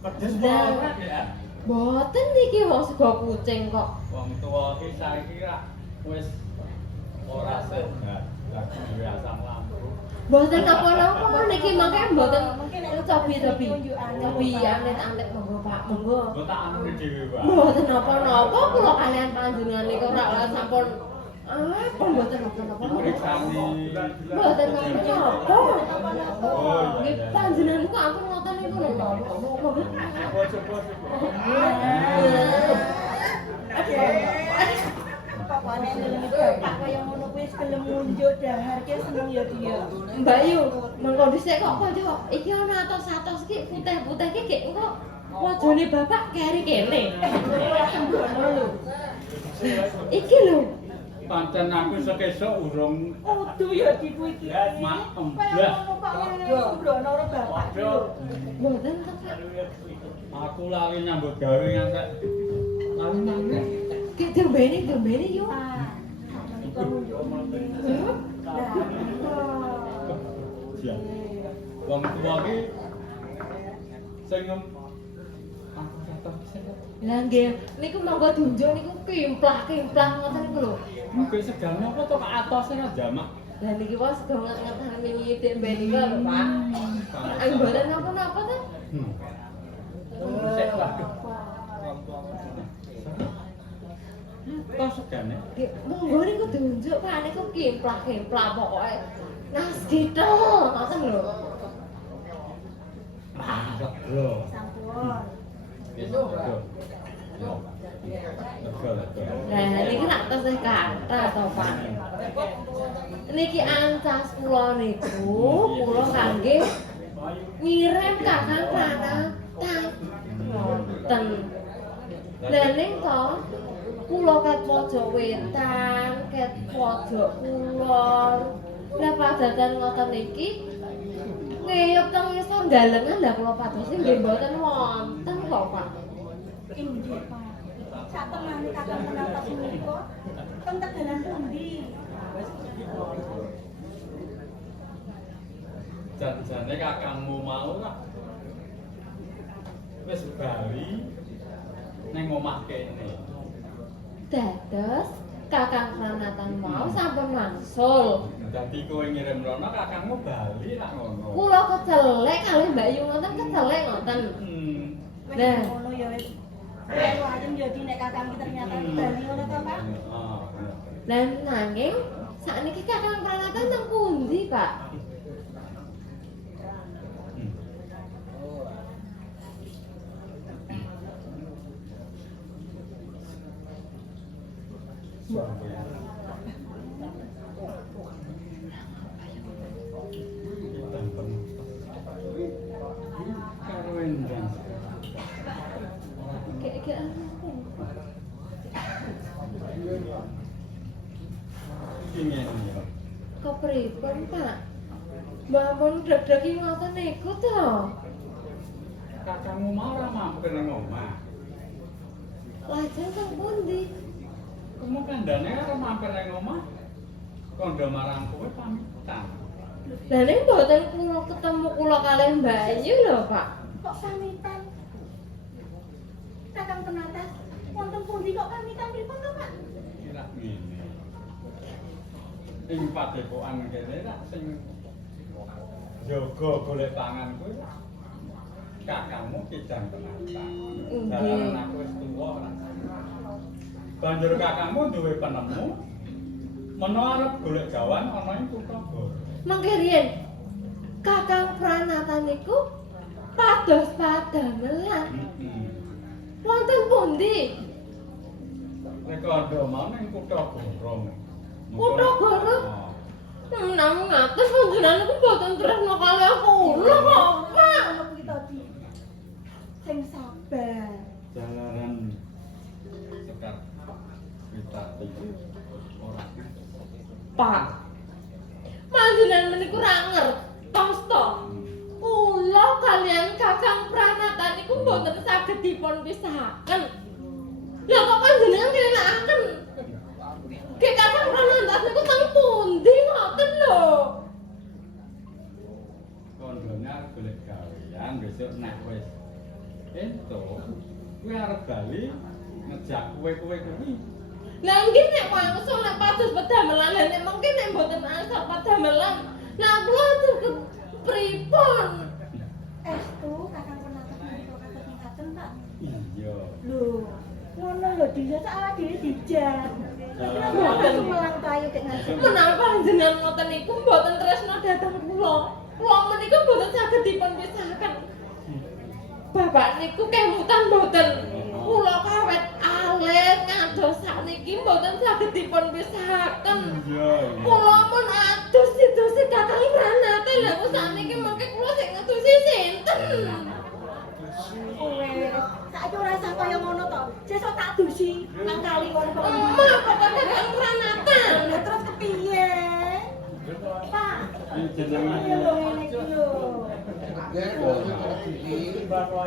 Pedes ora ya? Mboten niki wong sego kucing kok. Wong tuwa ki saiki ra wis ora sehat. Lagi duwe asam lambung. Mboten napa-napa niki mangke mboten cobi-cobi. Tunjukane. Cobi alit-alit monggo, Pak. Monggo. Mbok tak anu dhewe wae. Mboten napa-napa kula kalian panjenengan niku ora sampun apa mboten napa-napa. Periksani. Mboten napa-napa. Oh, Nggih panjenengan niku ampun ngoten niku lho. Monggo. Pokoknya ngelengi bapak kaya ngono kuwi gelem munjuk dahar ki seneng ya dia. Mbak Yu, mengko dhisik kok kanca iki ana atos-atos ki putih-putih ki gek engko wajane bapak keri kene. Ora sembrono lho. Iki lho. Pancen aku sekesuk urung Kudu ya diku iki. Maem, Kaya blas. ngono kok ngembrono karo bapak iki lho. Mboten to, Pak. aku lali nyambut gawe ngantek lali maneh. Ki diombeni yo. Pak, menika nunjuk meneh. Lah, Ya. Wong tuwa ki sing aku kata sing Lah nggih, niku monggo dunjuk niku kimplah ngoten niku lho. mungkin segala apa to Pak atose ra jamak. Lah niki wae sedang ngetani nyidik mbek niku lho, Pak. Ayo mboten napa-napa ta? Sik waduh. Tos segane. Ki monggo niku dunjuk Pak niku kimplah pokoke. Nas gitu, ngoten lho. Ah, lho. sampun. Lah niki rak tesih kata to, Pak. Niki ancas kula niku, kula kangge ngirim Kakang Pranata. Ngoten. Lah ning to kula ket pojok wetan, ket pojok kulon. Lah padatan ngoten niki ngeyup teng ngisor dalengan lah kula padosi nggih mboten wonten kok, Pak. Inggih, Pak. Sak temane Kakang Pranata menika teng tegalan pundi? Jan-jane kakangmu mau lah. Wis bali ning omah kene. Dados Kakang Pranata mau sampun mangsul. Dadi kowe ngirim rono kakangmu bali lah ngono. Kula kecelek kalih Mbak Yu ngoten kecelek ngoten. Wis Nah. ngono ya wis. Ayo ayem ya di nek Kakang ki ternyata bali ngono to, Pak? Oh, Lan nanging sakniki Kakang Pranata nang pundi, Pak? karo endang. Kayak Iki ngene ya. kepripun, Pak? Mbah mun deg-degi ngoten niku to. Kakangmu mau ora mampir nang omah. Lajeng teng pundi? Kamu kandhane karo mampir nang omah. Kandha marang kowe pamitan. Lah ning mboten kula ketemu kula kalih Mbak Yu lho, Pak. Kok pamitan? Kakang Pranata wonten pundi kok pamitan pripun to, Pak? Kira ngene. Ing padepokan kene rak sing jaga golek pangan kuwi kakangmu Kijang Pranata. Dalan aku wis tuwa ora. Banjur kakangmu duwe penemu menawa arep golek gawan ana ing kutha Boro. Mangke riyen Kakang Pranata niku pados padamelan. Wonten pundi? Nek kandha mau ning kutha Boro. Kutha Boro? Namung ngaten panjenengan niku mboten tresna kalih kula kok, Pak. Ngono kuwi to, Di. Sing sabar. Jalaran sekar kita iki ora Pak. Panjenengan meniku ra ngertos to. Kula kalian Kakang Pranata niku mboten saged dipun pisahaken. Lah kok panjenengan kelelaken? Ki Kakang Pranata niku teng pundi ngoten lho. kondone arep golek gawean besok nek wis entuk kuwi arep bali ngejak kowe-kowe kuwi. Lah nggih nek wangsul nek pados pedamelan lah nek mungkin nek mboten asal pedamelan. Lah kula cukup pripun? Estu Kakang Pranata menika kados ngaten, Pak. Iya. Lho, ngono lho dia sak awak dhewe dijak. Kira mboten melang kayu kek ngaten. Menawi panjenengan ngoten niku mboten tresna dhateng kula. Kula menika mboten saged dipun pisahaken. Bapak niku kemutan mboten. Kula kawet alit ngados sakniki mboten saged dipun pisahaken. Iya. Kula mun adus sidusi Kakang Pranata lha kok sakniki mengke kula sing ngedusi sinten? Kowe saiki ora usah kaya ngono to. Sesuk tak dusi nang kali kono kok. Emak kok jenenge Ya lho ngene iki lho.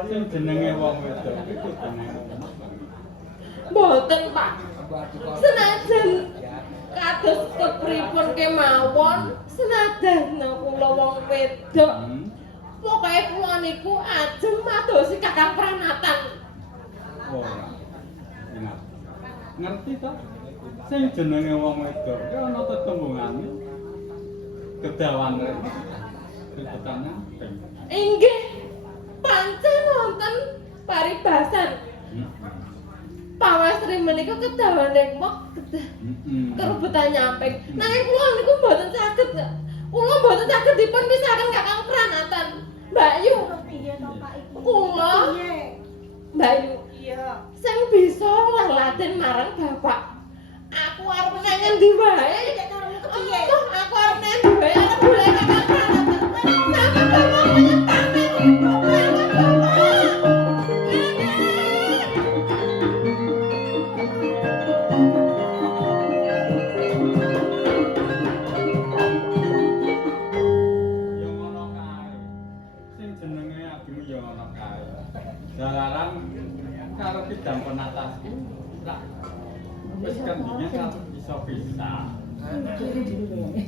sing jenenge wong wedok iku jenenge Mboten, Pak. Senajan kados kepripun kemawon, senajan kula wong wedok. Pokoke kula niku ajeng madosi Kakang Pranatan. ora ingat ngerti to sing jenenge wong wedok ya ana tetembungane kedawan ketane Inggih. Pancen wonten paribasan. Pawastri menika kedawane mok kerubutan nyamping. Nanging kula niku mboten saged. Kula mboten saged dipun pisahaken Kakang Pranatan. Mbak Yu, Piye to Pak iki? kula Piye? Mbak Yu, Iya. sing bisa leladen marang bapak. Aku arep nang ngendi wae. Cek karemu kepiye? Entah aku arep nang ngendi wae arep golek Kakang Pranatan. Sampe bapak menyetang ya ngono kae sing jenenge ademu ya ngono kae dalaran karo Kidang Penatasku tak wis kendine kan iso bisa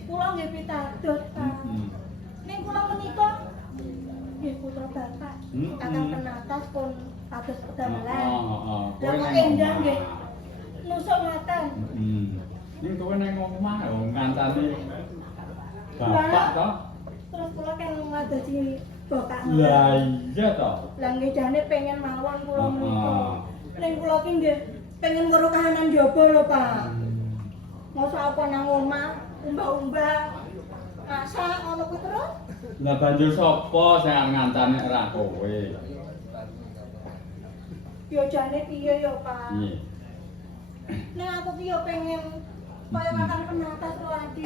Kula nggih pitados, Pak. Ning kula menika nggih putra bapak. Kakang Penatas pun kados kedamelan. Lah kok endah nggih nusuk ngaten. Ning kowe nang omah lho ngancani bapak to. Terus kula kan ngadosi bapak Lah iya to. Lah nggih jane pengen mawon kula menika. Ning kula ki nggih pengen weruh kahanan jaba lho, Pak. Mosok apa nang omah umbah-umbah. Masak ngono kuwi terus. Lah banjur sapa sing ngancani ora kowe? Yo jane piye yo, Pak? Piye? Ning aku ki yo pengen kaya Kakang Penatas Ruwadi.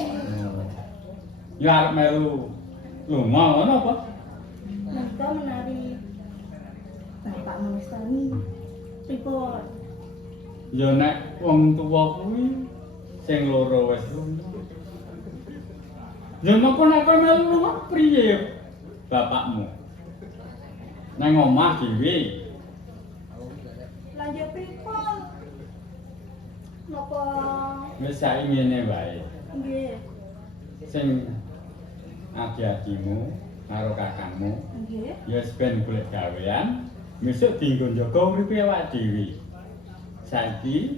Ya arep melu lunga ngono apa? Menika menawi Bapak mestani pripun? Ya nek wong tuwa kuwi sing loro wis lunga. Ya mengko nek kowe melu lunga priye bapakmu? Nang omah dhewe. Lah ya pripun? Napa Wis saiki ngene wae. nggih, Sing adi-adimu karo kakangmu nggih. ya wis ben golek gawean, besok dienggo njaga uripe awake dhewe. Saiki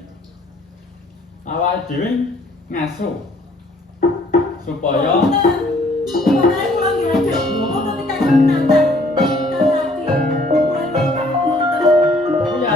awake dhewe ngaso supaya Pokoknya kula nggih ajak untuk kita Penatas. ya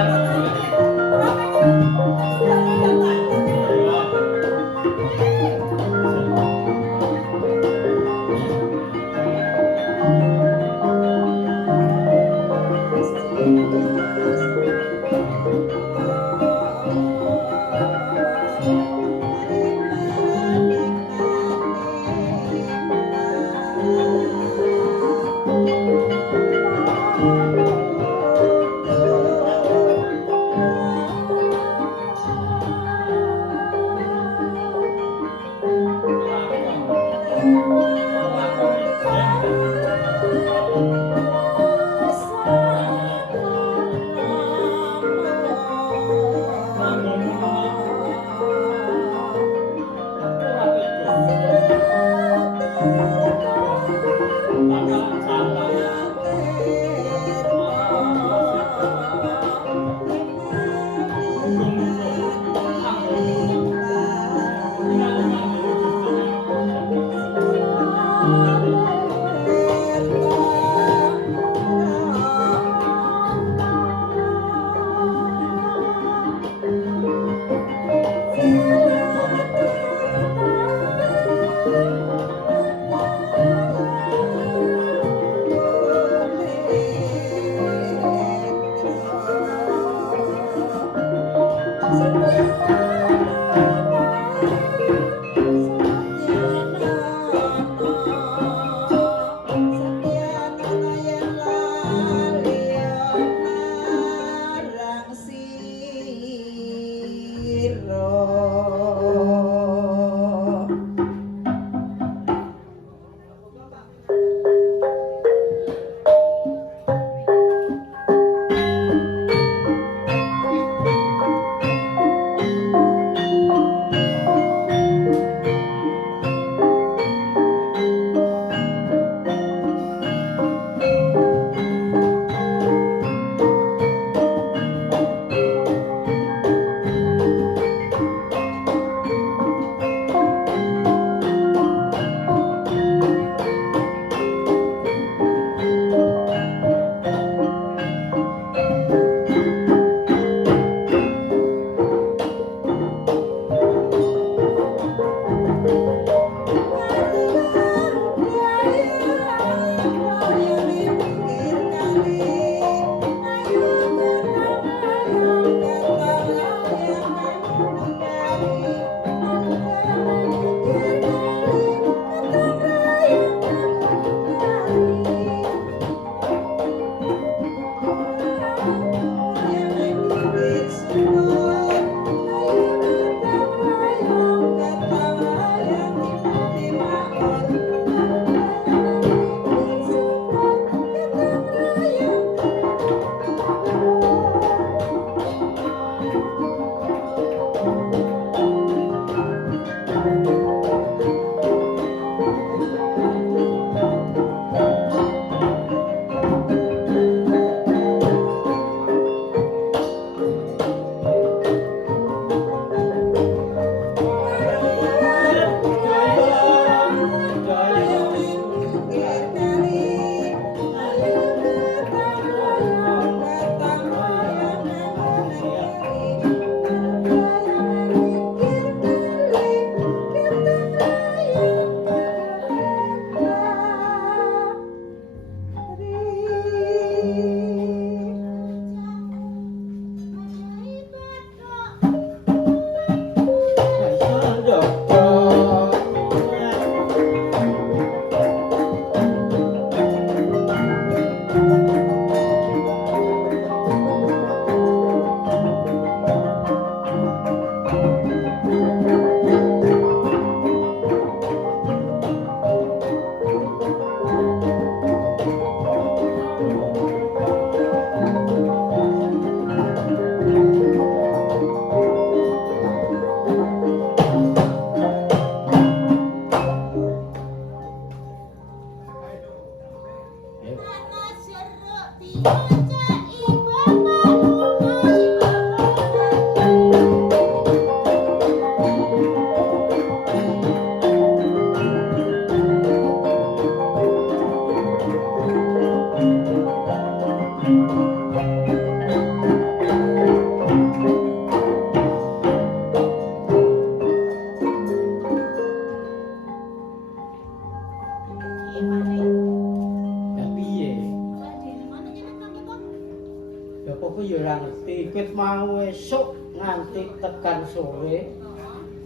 Wit mau esuk nganti tekan sore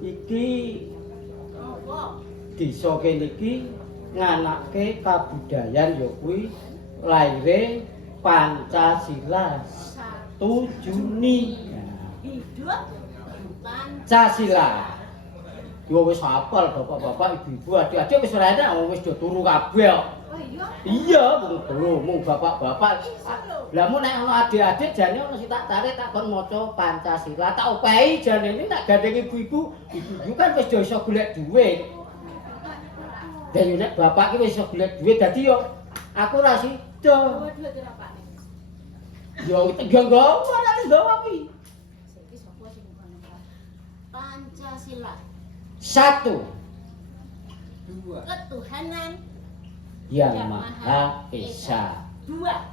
iki desa kene iki nganake kabudayan ya kuwi laire Pancasila 1 Juni hidup Pancasila. Yo wis hafal bapak-bapak, ibu-ibu, adik-adik wis ora enak wis do turu kabeh. Oh iya. Iya, mung bapak-bapak. Lah mun nek ana adik-adik jane ana sing tak tarik tak kon maca Pancasila, tak opehi jane ini tak gandeng ibu-ibu. Ibu-ibu kan wis iso golek dhuwit. Dene nek bapak ki wis iso golek dhuwit dadi yo aku ora sida. Yo nggawa ora nggawa kuwi. Pancasila. 1 Ketuhanan yang Maha Esa. 2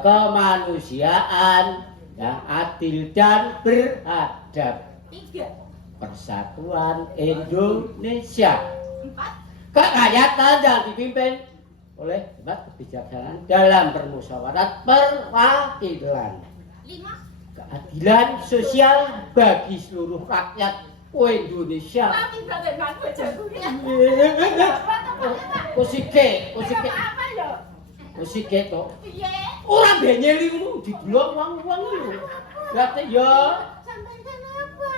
kemanusiaan yang adil dan beradab. 3 Persatuan Indonesia. 4 Kerakyatan yang dipimpin oleh kebijaksanaan dalam permusyawaratan perwakilan. 5 Keadilan sosial bagi seluruh rakyat Indonesia. Kusike to. Ora benyeli ngono didelok wong-wong lho. Lah ya sampeyan kenapa?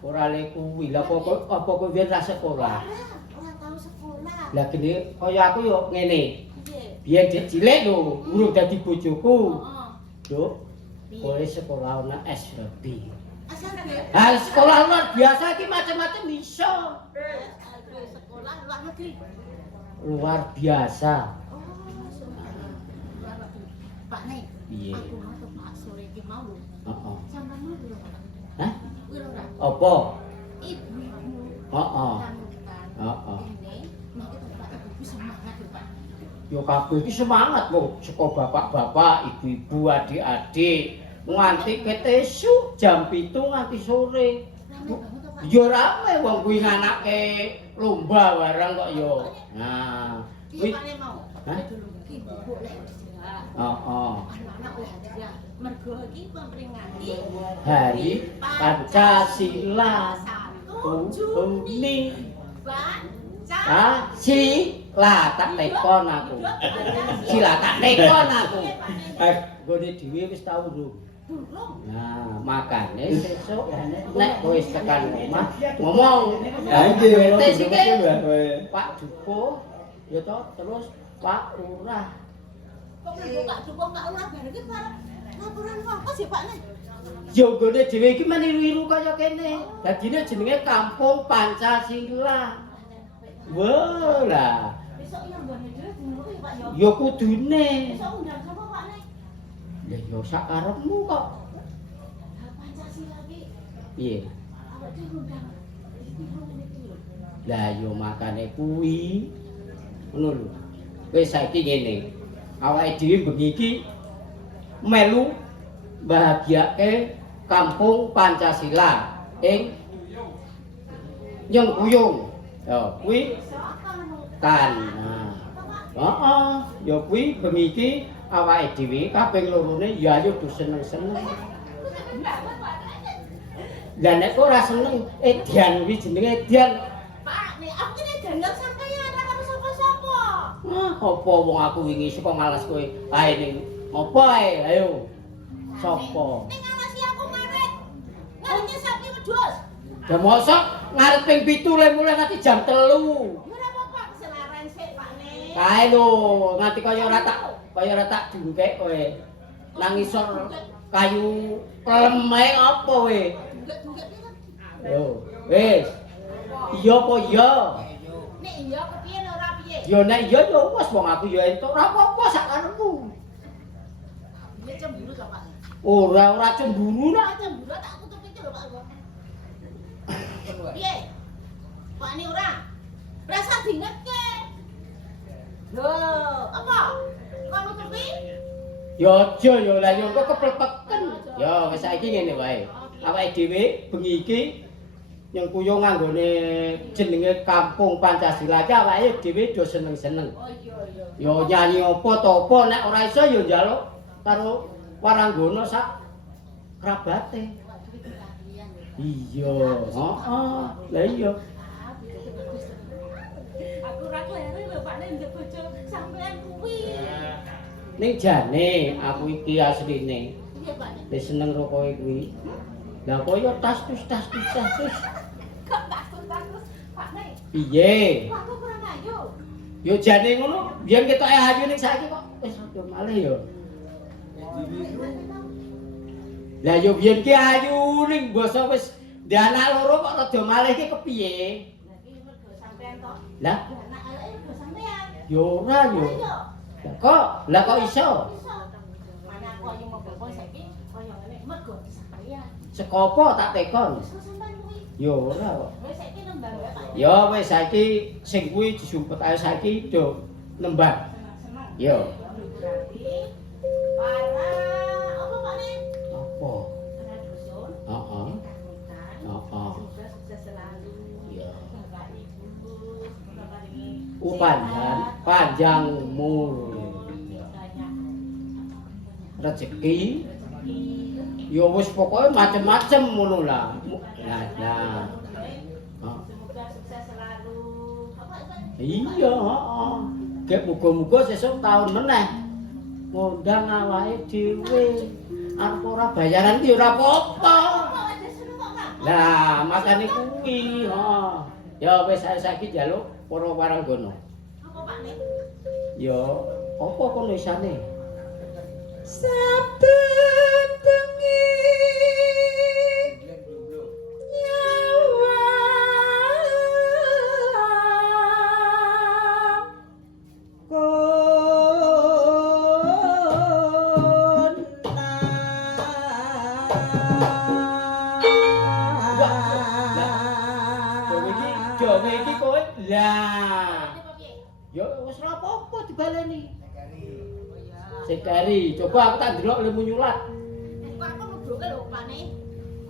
ora le kuwi. Lah apa kowe biyen ra sekolah? Ora tahu sekolah. Lah gene kaya aku yo ngene. Piye? Biyen dik cilik lho, urung dadi bojoku. Heeh. Yo, kowe sekolah ana SMP. SMP. Ah, sekolah luar biasa iki macam-macam iso. Sekolah luar negeri. Luar biasa. Oh, luar negeri. Pak Nek, Piye? aku mau ke Pak sore iki mau lho. Heeh. Sampeyan mau lho. Hah? Lho ora. Apa? Ibu-ibu. Heeh. Tamukan. Heeh. Ini mau kita Pak ibu semangat lho, Pak. Yo kabeh iki semangat lho, saka bapak-bapak, ibu-ibu, adik-adik, nganti ketesu jam 7 nganti sore. Rame banget Pak. Yo rame wong kuwi nganake lomba barang kok yo. Nah, Piye kuwi Pak Nek mau? Hah? Dulu iki ibu oleh hadiah. heeh. Anak-anak oleh hadiah. Mergo iki memperingati Hari Pancasila 1 Juni. Sila tak tekon aku. Sila tak tekon aku. Gone dhewe wis tau lho. Nah, makane sesuk nek wis tekan omah ngomong. Ha iki Pak Dukuh ya to terus Pak Lurah. Kok mlebu Pak Dukuh Pak Lurah bareng iki bareng laporan apa sih Pak Nek? Ya gone dhewe iki meniru-niru kaya kene. Dadine jenenge Kampung Pancasila. Wah lah. Besok yang gone dhewe ngono ya Pak ya. Ya kudune. Besok undang sapa Pak Nek? Ya yo sak karepmu kok. Pancasila iki Piye? awak dhewe undang. Lah yo makane kuwi ngono lho. Wis saiki ngene. Awake dhewe bengi iki melu bahagiake Kampung Pancasila ing Nyengkuyung. Ya kuwi kan. Heeh, ya kuwi bengi iki awake dhewe kaping lorone ya ayo do seneng-seneng. Lah nek kok ora seneng Edian kuwi jenenge Edian. Pak, nek aku ki dandang sampeyan ora karo sapa-sapa. Apa wong aku wingi saka ngalas kowe ae ning apa ae ayo. Sopo? Ning ngawasi aku ngaret. Ngarepnya sapi wedhus. Ya mosok ngarep ping 7 le mulai nanti jam 3. Ora apa-apa keselaren sik, Pak Nek. Kae lho, nganti kaya ora tak dungkek kowe. Nang isor kayu kleme apa kowe? Dungkek-dungkek piye? Yo, wis. Iya apa iya? Nek iya kepiye ora piye? Ya nek iya ya wis wong aku ya entuk ora apa-apa sak karepku. Piye cemburu to, Pak? Ora cemburu Ora nak. cemburu tak kutuk iki lho, Pak. Piye? Pak ini ora. Rasa dingetke. Lho, apa? Kok nutupi? Ya aja ya lah ya kok keplepeken. Ya wis saiki ngene wae. Awake dhewe bengi iki yang kuyo nganggone jenenge Kampung Pancasila ki awake dhewe do seneng-seneng. Oh iya. Ya nyanyi apa to apa nek ora iso ya njaluk karo Waranggono sak kerabate. Iya, heeh. Lah iya. Aku ora kleru lho Pak nek ndek bojo sampean kuwi. Ning jane aku iki asline Piye Pak Nek? wis seneng karo kowe kuwi. Lah koyo tas-tus. Kok takut-takut Pak Nek? Piye? Kok aku kurang ayu. Yo jane ngono, biyen ketoke ayu ning saiki kok wis rada malih yo. Lah yo biyen ki ayu ning basa wis ndek anak loro kok rada malih ki kepiye? Lah iki mergo sampean tok. Lah Anak eleke mergo sampean. yo ora yo. Ayo. Lah kok iso? Iso. Mana aku ayu mobil saiki koyo ngene mergo sampean. Saka apa tak tekon? Wis sampean kuwi. Yo ora kok. Wis saiki nembang wae Pak. Yo wis saiki sing kuwi disumpet ae saiki do nembang. Seneng-seneng. Yo. Berarti para apa Pak Nek? Apa? Para dusun. Heeh. Hutan. Heeh. Sukses selalu. Iya. Bapak Ibu, kula paringi Panjang umur. banyak Rezeki rezeki. ya wis pokoke macem-macem ngono lah. Nah. Semoga sukses selalu. Apa Pak? Iya, heeh. Gek muga-muga sesuk taun meneh ngundang awake dhewe. Arep ora bayaran ki ora apa-apa. Kok ada seneng kok Pak? Lah, makane kuwi, heeh. Ya wis saiki njaluk para waranggono. Apa Pak Nek? Ya, apa kono isane? Saben bengi nyawa Jowe iki kowe lah. Apa piye? Ya wis ora apa-apa dibaleni. Sekari, coba aku tak ndelok lemu nyulat. Kok aku nubruke lho Pak Nek.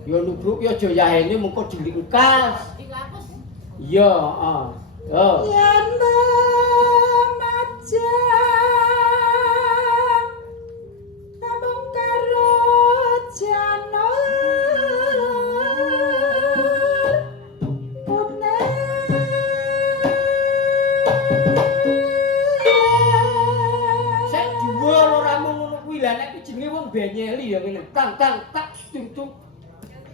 Ya nubruk ya aja yahene mengko dilingkas. Dikapus. Iya, heeh. Yo. Yen maja namung karo janur pune Sek dhuwur ora mung ngono kuwi lah nek jenenge wong benyeli ya ngene. Kang tak tutuk.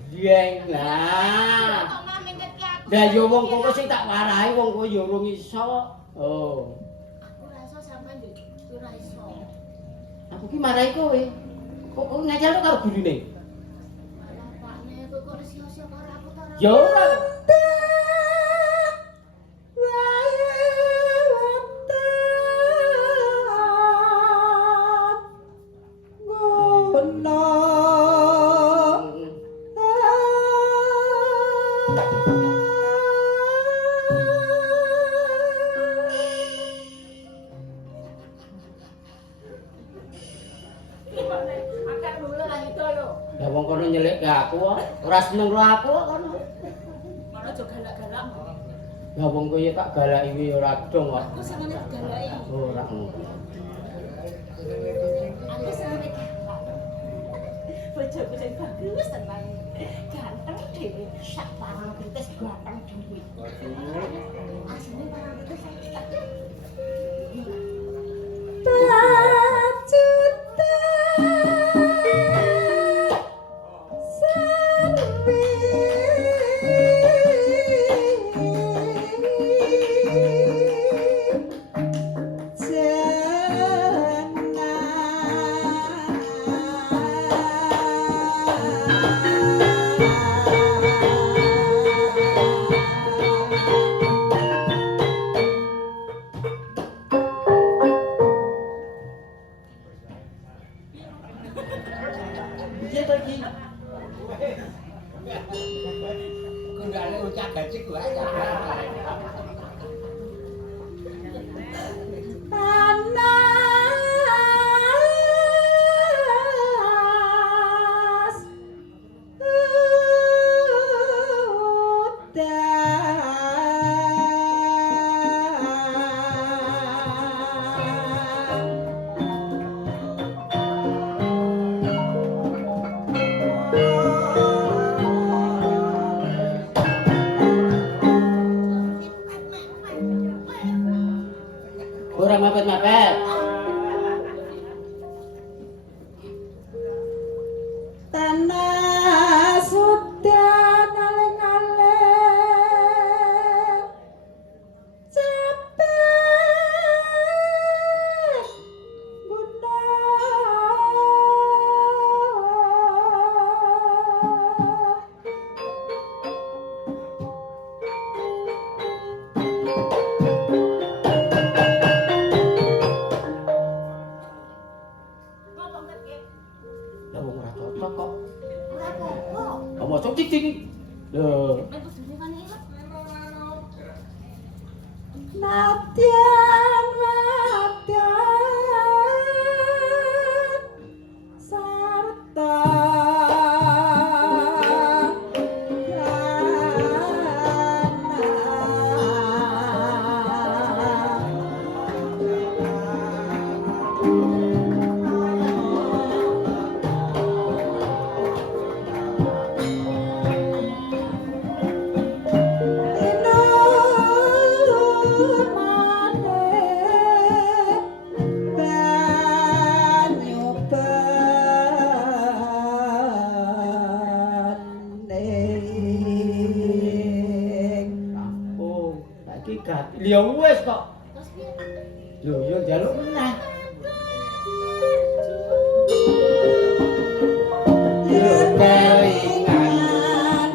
Yeng lah. kok mamengke aku. Lah ya wong kowe sing tak warahi wong kowe ya urung iso. Oh. Aku ora iso sampean yo ora iso. Aku ki marahi kowe. Kok kowe ngajar karo gurune? Pak Nek kok resio-resio karo aku ta ora? Ya ora. Ya wong kono nyelek ke aku kok. Ora seneng karo aku kok kono. Mana aja galak-galak. Ya wong kowe tak galaki kuwi ora dong kok. Aku seneng digalaki. Ora ngono. Aku seneng galak. Bojoku sing bagus tenan. Ganteng dhewe sak parang kritis ganteng dhewe. Asline parang kritis sak Iya lagi. Enggak ada ucap gaji gua aja. panas Kurang mepet-mepet. tanah sudah ngaleng-ngaleng capek bunda Lah wong ora cocok kok. Apa cocok cing. Lho. Nadyan wadyan sarta Oh, saiki gak. Ya wis kok. Lho, yo njaluk meneh. Yo kelingan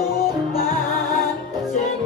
Keturutan sing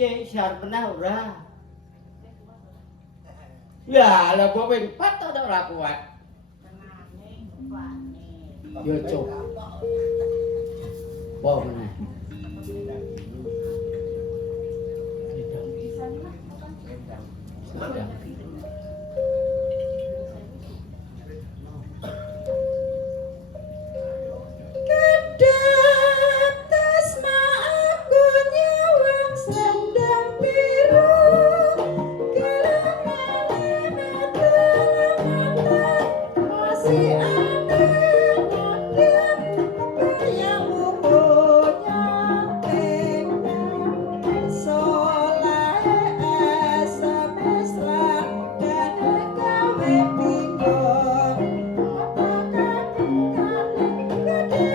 piye siar meneh ora? Ya, lha kok ping 4 to ora kuat. Yo cuk. Apa meneh? Kedap tasma aku nyawang sendang biru kelengane mata masih ada yang umurnya pengen soleh SMS lah dan gawe bingung gede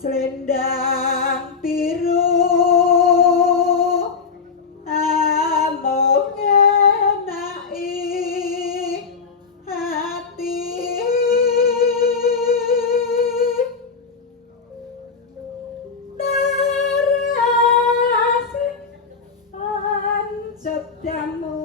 selendang biru amok ngenai hati narasi pancaptamu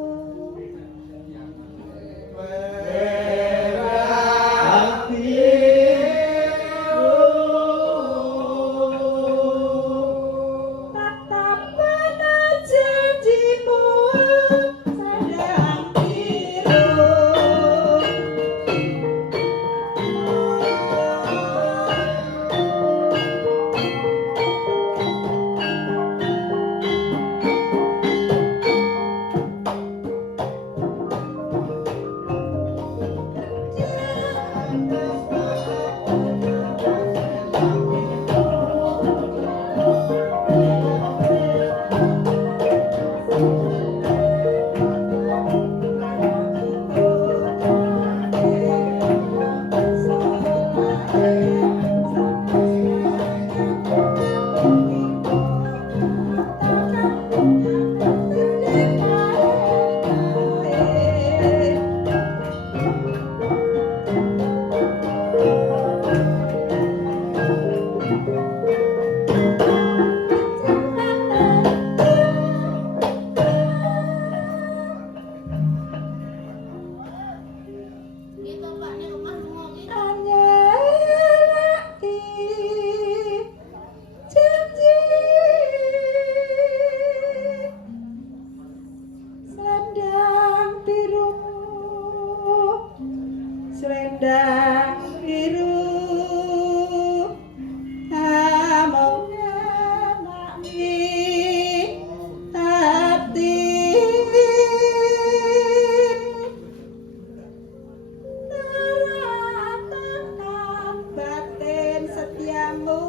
selendang biru amok ngenai hati naratakan batin setiamu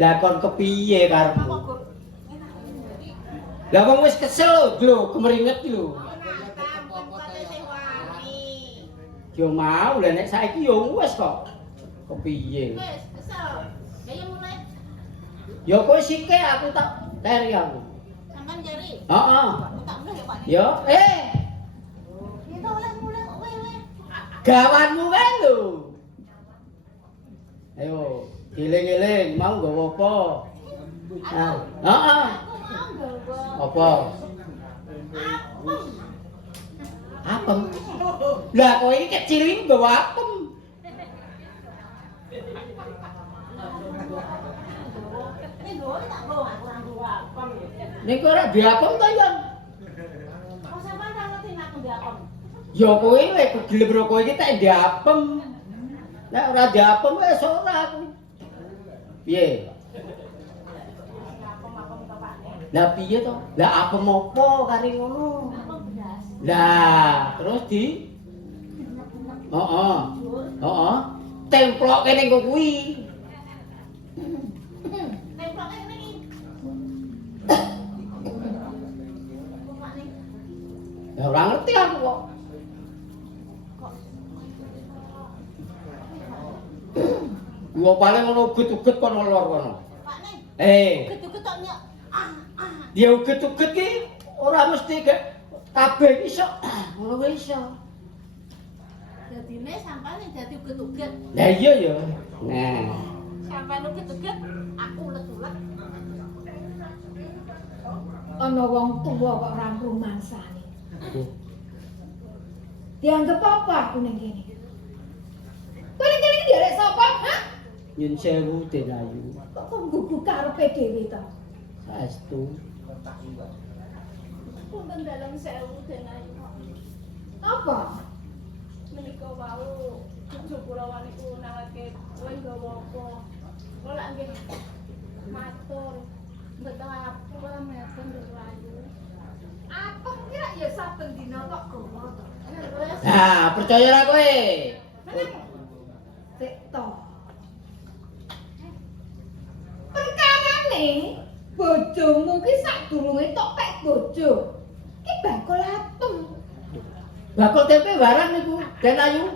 lah kon kepiye karepmu? Lah wong wis kesel lho, kemeringet lho. Yo mau lah nek saiki yo wis kok. Kepiye? Wis kesel. Ya mulai. Yo kowe sike aku tak teri aku. Sampeyan jari. Heeh. Tak mulai ya Pak. Yo Kita oleh mulai kok wewe. gawanmu wae lho. Ayo, giling-giling mau nggawa apa? Nah, heeh. Apa? Apem. Lah kowe iki kecil iki nggawa apem. aku kurang diapem. Niku ora diapem ta, Yon? Kok sampean ra ngerti nek diapem? Ya kowe lek gelem ro kowe iki tak diapem. Nek ora diapem wis ora aku. Piye? Apem-apem to Pak Nek. Lah piye to? Lah apem apa kari ngono? Apem beras. Lah, terus di Heeh. Heeh. Temploke ning kuwi. Temploke ngene iki. Pak Nek. Ya ora ngerti aku kok. Gua paling ngono uget-uget kono lor kono. Pak Nek. Uget-uget Ketuk nyok. Dia uget-uget ki ora mesti kabeh iso. Ngono wae iso. Dadine sampean sing dadi uget-uget. Lah iya ya. Nah, Sampean uget-uget, aku ulet-ulet. Ana wong tuwa kok ora rumangsane. Dianggep apa aku ning kene? Kowe ning kene nderek sapa, ha? nyun sewu Denayu. Kok nggugu karepe dhewe to? Saestu. Punten dalam sewu Denayu. Apa? Menika wau bojo kula waniku nangake kowe nggawa apa? Kula lak nggih matur. Mboten apa mboten Denayu. Apa kira ya saben dina kok gawa to? Nah, percaya ra kowe? Sik to. Perkarane bojomu ki sadurunge tok pek bojo. Ki bakul apem. Bakul tempe barang niku, Denayu.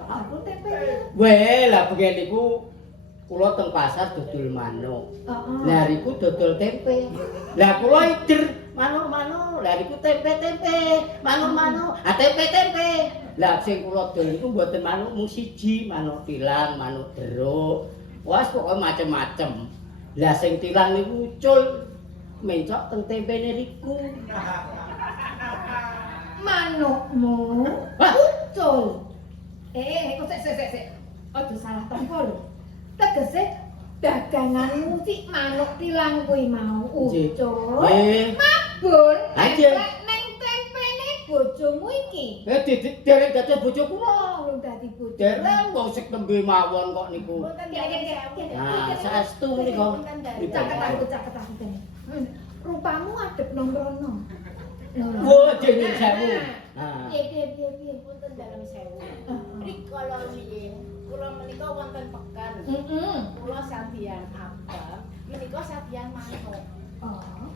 Bakul tempe. Weh, lah bengi niku kula teng pasar dodol manuk. Heeh. Lah riku dodol tempe. Lah kula ider manuk-manuk, lah riku tempe-tempe, manuk-manuk, tempe-tempe. Lah sing kula dol niku mboten manuk mung siji, manuk tilang, manuk deruk. Wes pokoke macem-macem. Lah sing tilang niku ucul mencok teng tempene riku. Manukmu ucul. Kok sik. Aja salah tempo lho. Tegese daganganmu sik manuk tilang kuwi mau ucul. Mabur. Anjir. Ning tempene bojomu iki. Derek dadi bojo kula. Wong dadi bojo. Derek wong sik nembe mawon kok niku. Nah, saestu menika. Caket aku kene. Rupamu adep nang mrono. Wah, jeneng sewu. Nah. Piye. Punten dalam sewu. Rikala riyin kula menika wonten pekan. Kula sadian apa? Menika sadian manuk. Oh.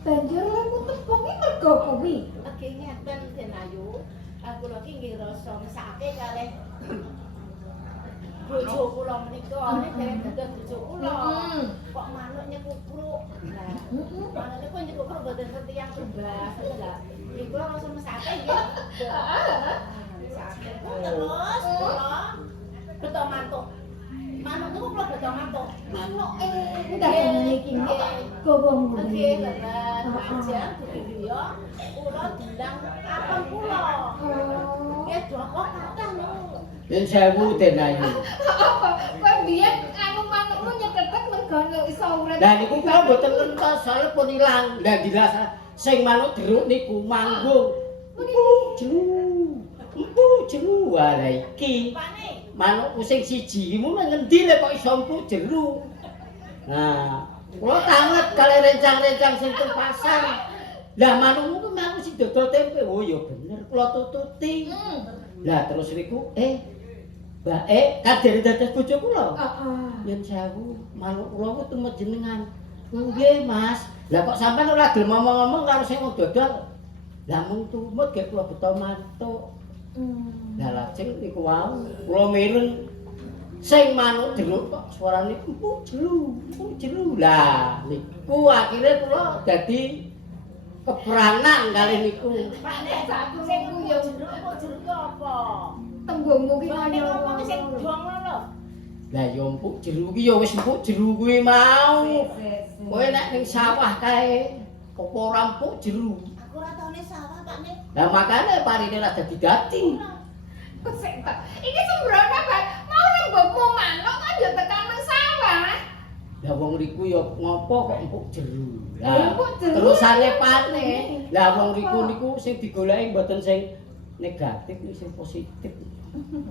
Banjur laku tepungi mergo kuwi. Lagi ngeten Denayu, kula ki nggih rasa mesake kalih bojo kula menika nek dereng dados bojo kula. Kok manuk nyekukruk. Nah, manuk niku nyekukruk boten setiyang berbas lah. Iki kula rasa mesake nggih. Mesake. Terus kula beto mantuk. Manuk niku kula beto mantuk. Manuk Udah iki gowong. Nggih, leres. Ajeng dibiyo kula dilang apem kula. Nggih, joko kathah niku. Nyun sewu Denayu. Apa? Kowe biyen anu manukmu nyeketek mergo iso urip. Lah niku kula mboten kentos soalé pun ilang. Lah dilas sing manuk deruk niku manggung. Empu jeru wae iki. Pane. Manuk sing siji iki mun ngendi lek kok iso empuk jeru. Nah, kula tanget kali rencang-rencang sing teng pasar. Lah manukmu ku mau sing dodol tempe. Oh ya bener kula tututi. Lah terus riku Mbak kan dari dados bojo kula. Heeh. Yen sewu, manuk kula ku tumet jenengan. Nggih, Mas. Lah kok sampean ora gelem ngomong-ngomong karo sing dodol. Lah mung tumut ge kula beto mantuk. Lah lajeng niku wau kula mireng sing manuk jeruk kok suarane empuk jelu. Lah niku akhire kula dadi keperangan kalih niku. Pak nek aku sing yo jeruk apa? Tembungmu ki Nek ngomong sing dong lho. Lah ya empuk jeru ki ya wis empuk jeru kuwi mau. Kowe nek ning sawah kae apa ora empuk jeru. Aku ora tau ning sawah, Pak Nek. Lah makane parine ra dadi-dadi. Iki sembrono Pak. Mau nembokmu manuk kan ya tekan nang sawah. Lah wong riku ya ngopo kok empuk jeru. Lah empuk jeru. Terusane pate. Lah wong riku niku sing digoleki mboten sing negatif, sing positif.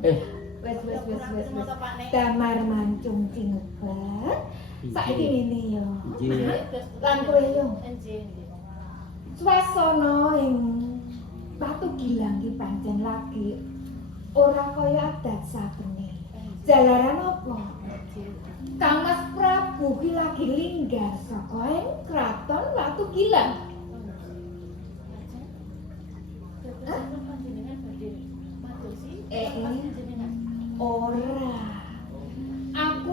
Wes. Damar mancung cinebet. Saiki ngene yo. Nggih. Lan kowe yo. Nggih. Swasana ing Batu Gilang ki pancen lagi ora kaya adat sapene. Jalaran apa? Kang Mas Prabu ki lagi linggar saka ing kraton Batu Gilang. Ora. Aku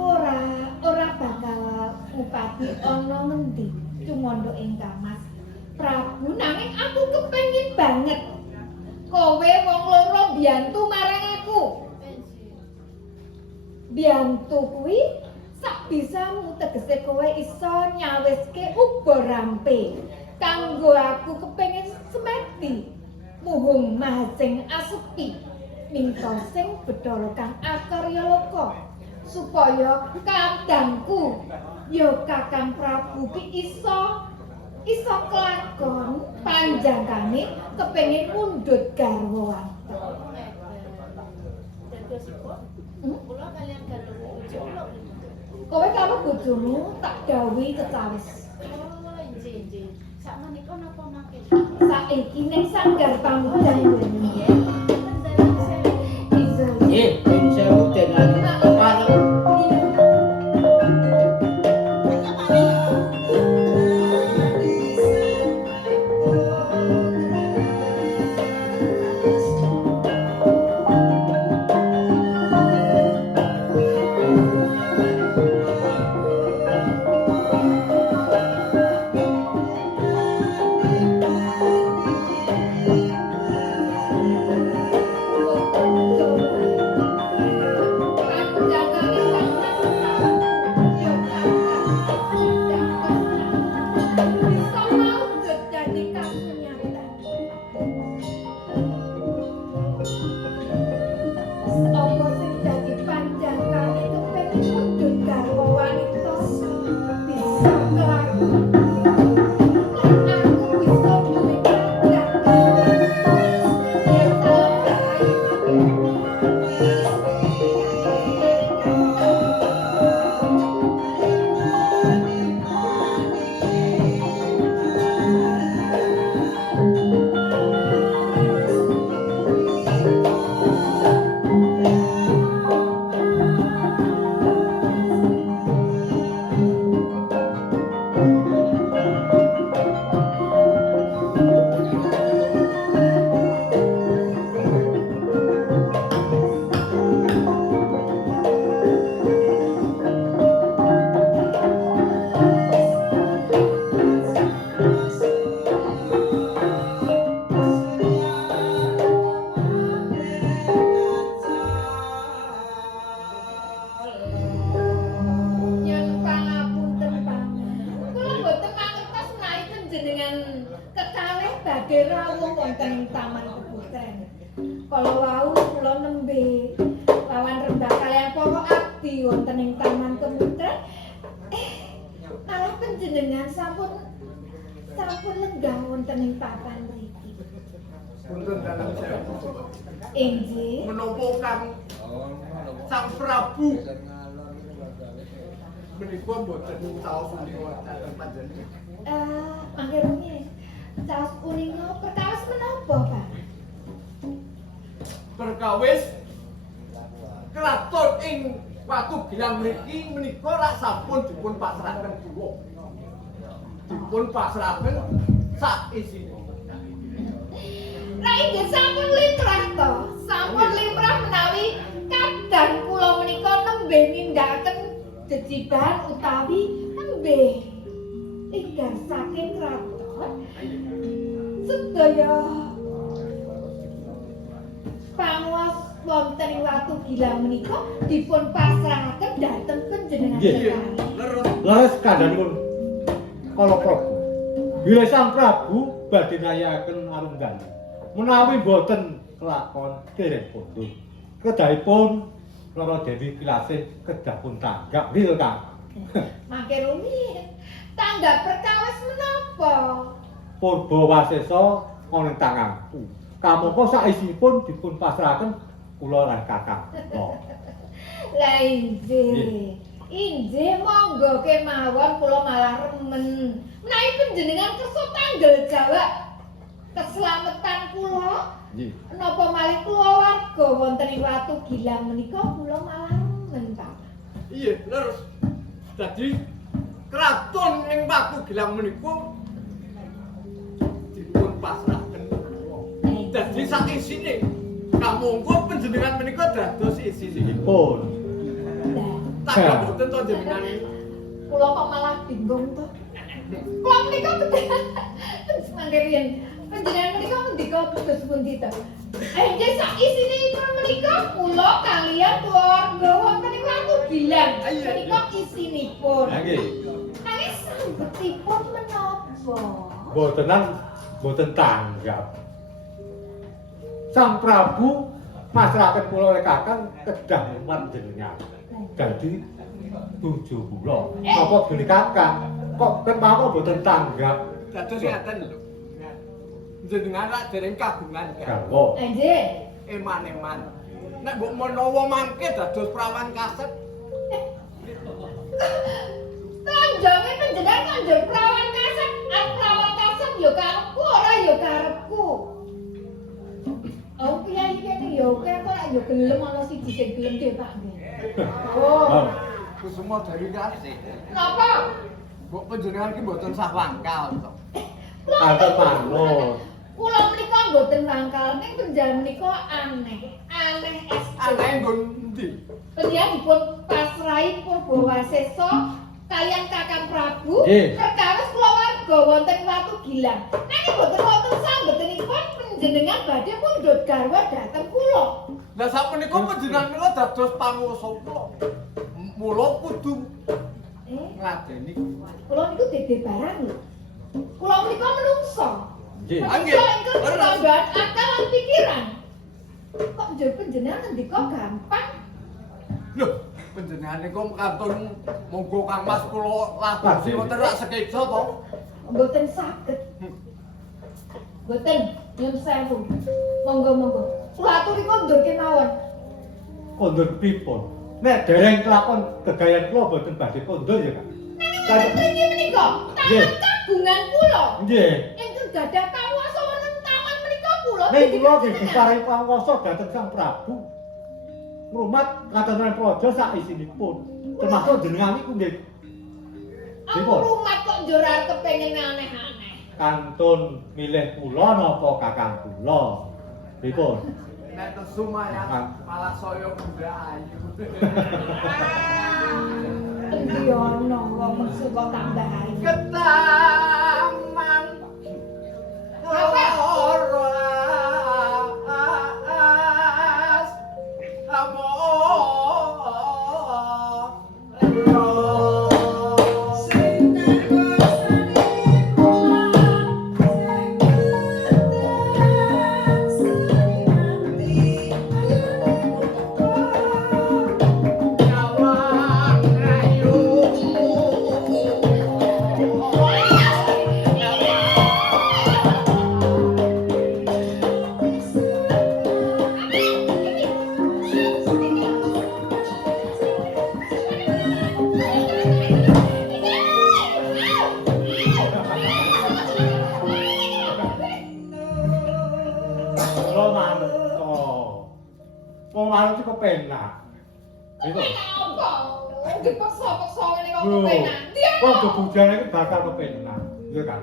ora bakal upati ana ngendi tumandha ing Kang Mas Prabu, nanging aku kepengin banget kowe wong loro mbiyantu marang aku. Mbiyantu kuwi sak bisamu tegese kowe iso nyawiske uga rampe kanggo aku kepengin semeti muhung mahasing asepi minta sing Bathara Kang Akarya Loka supaya kadangku ya Kakang Prabu ki iso kelakon panjangkane kepengin mundhut garwa wonten. Kula kalian garwa bojo. Kowe karo bojomu tak dawuhi kecawis. Oh, nggih. Sak menika napa mangke? Saiki ning sanggar panggonan Nggih. Nggih, pun sewu dengan karo Inggih. Menapa Kang Sang Prabu menika mboten taos menika dhateng panjenengan. Mangke rumiyin. Taos punika perkawis menapa, Pak? Perkawis kraton ing Watu Gilang mriki menika rak sampun dipun pasrahaken Dewa. Dipun pasrahaken sak isine. Lah inggih sampun limrah to. Sampun limrah menawi kadang kula menika nembe nindakaken jejiban utawi nembe ingkang saking kraton sedaya panguwas wonten ing Watu Gilang menika dipun pasrahaken dhateng panjenengan sekali. Leres kandhanipun kala Prabu. Bilih Sang Prabu badhe ngayaken arunggan. Menawi boten kelakon dereng pundhut. Kedahipun Rara Dewi Kilasih kedah pun tanggap nggih Kang. Mangke rumiyin. Tanggap perkawis menapa? Purba Wasesa ana tanganku. Kamangka saisipun dipun pasrahaken kula lan Kakang. Lah inggih. Inggih monggo kemawon kula malah remen. Menawi panjenengan kersa tanggal jawab keselamatan kula. Nggih. Napa malih kulawarga wonten ing Watu Gilang menika kula malah remen, Pak. Iya, terus. Dadi kraton ing Watu Gilang menika dipun pasrahaken. Dadi sak isine kamangka panjenengan menika dados isinipun. Lah, Tak boten to jenengan. kula kok malah bingung to. Kula menika mangkirian panjenengan menika ngendika putus pundi to? Nggih sak isinipun menika kula kaliyan keluarga wonten ing Watu Gilang. Menika isinipun. Nggih. Nanging sambetipun menapa? Boten tanggap. Sang Prabu masrahaken kula oleh Kakang kedah panjenengan. Dadi bojo kula. Napa geni Kakang? Kok kemawon boten tanggap? Dados ngaten lho. Jenengan rak dereng kagungan kan. Garwa. Nggih. Eman-eman. Nek mbok menawa mangke dados prawan kaset, Tanjange panjenengan kanjeng prawan kasep, prawan kasep ya karepku ora ya karepku. Oh kiai kene ya kok ya gelem ana siji sing gelem dhewe Pak nggih. Oh, Kusuma dari kasih. napa? Mbok panjenengan ki mboten sah wangkal to. Kanten manut. Kula menika mboten wangkal ning panjenengan menika aneh. Aneh es. Aneh nggon ndi? Panjenengan dipun pasrahi Purba Wasesa kaliyan Kakang Prabu Nggih. perkawis kulawarga wonten Watu Gilang. Nanging boten wonten sambetenipun panjenengan badhe mundhut garwa dhateng kula. Lah sapunika panjenengan kula dados panguwasa kula. Mula kudu ngladeni. Kula niku dede barang lho. Kula menika menungso. Nggih. Nggih. Menungso ingkang ketambahan akal lan pikiran. Kok njuk panjenengan ngendika gampang? Lho, panjenengan niku kantun monggo Kang Mas kula ladosi wonten rak sekeca to. Mboten saged. Mboten nyun sewu. Monggo-monggo. Kula aturi kondur kemawon. Kondur pripun? Nek dereng kelakon gegayan kula boten badhe kondur ya, Kang. Nanging mriki menika Nggih. taman kagungan kula. Nggih. Ingkang gadah kawasa wonten taman menika kula. Nek kula nggih diparingi panguwasa dhateng Sang Prabu. Ngrumat katentunan praja sak isinipun. Termasuk jenengan niku nggih. Aku rumat kok njur arep kepengin aneh-aneh. Kantun milih kula napa Kakang kula? Pripun? Nek tesu malah saya muda ayu. Endi ana wong mesti kok tambah ayu. Ketaman ras Kula manut to. Wong manut iku kepenak. Pripun? Apa? Dipaksa-paksa ngene kok Lho, kepenak. wong bebujane iku bakal kepenak. Iya kan?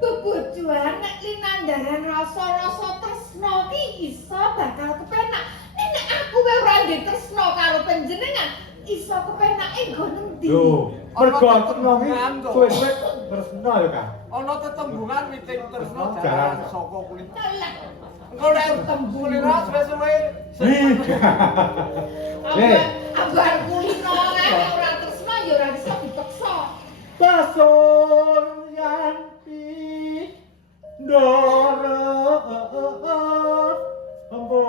Bebujuan nek linandaran rasa-rasa tresna ki iso bakal kepenak. Nek aku wae ora ndek tresna karo panjenengan, iso kepenake nggon endi? Lho, mergo tresna iki Tembungan to. suwe-suwe tresna ya, Kang. ana tetembungan witing tresna Oh, jalan jalan. saka kulit. Telat. Engko nek tembungan ras suwe-suwe Ambar kulino ae ora tresna ya ora bisa dipeksa. Pasur yanti ndoro ambo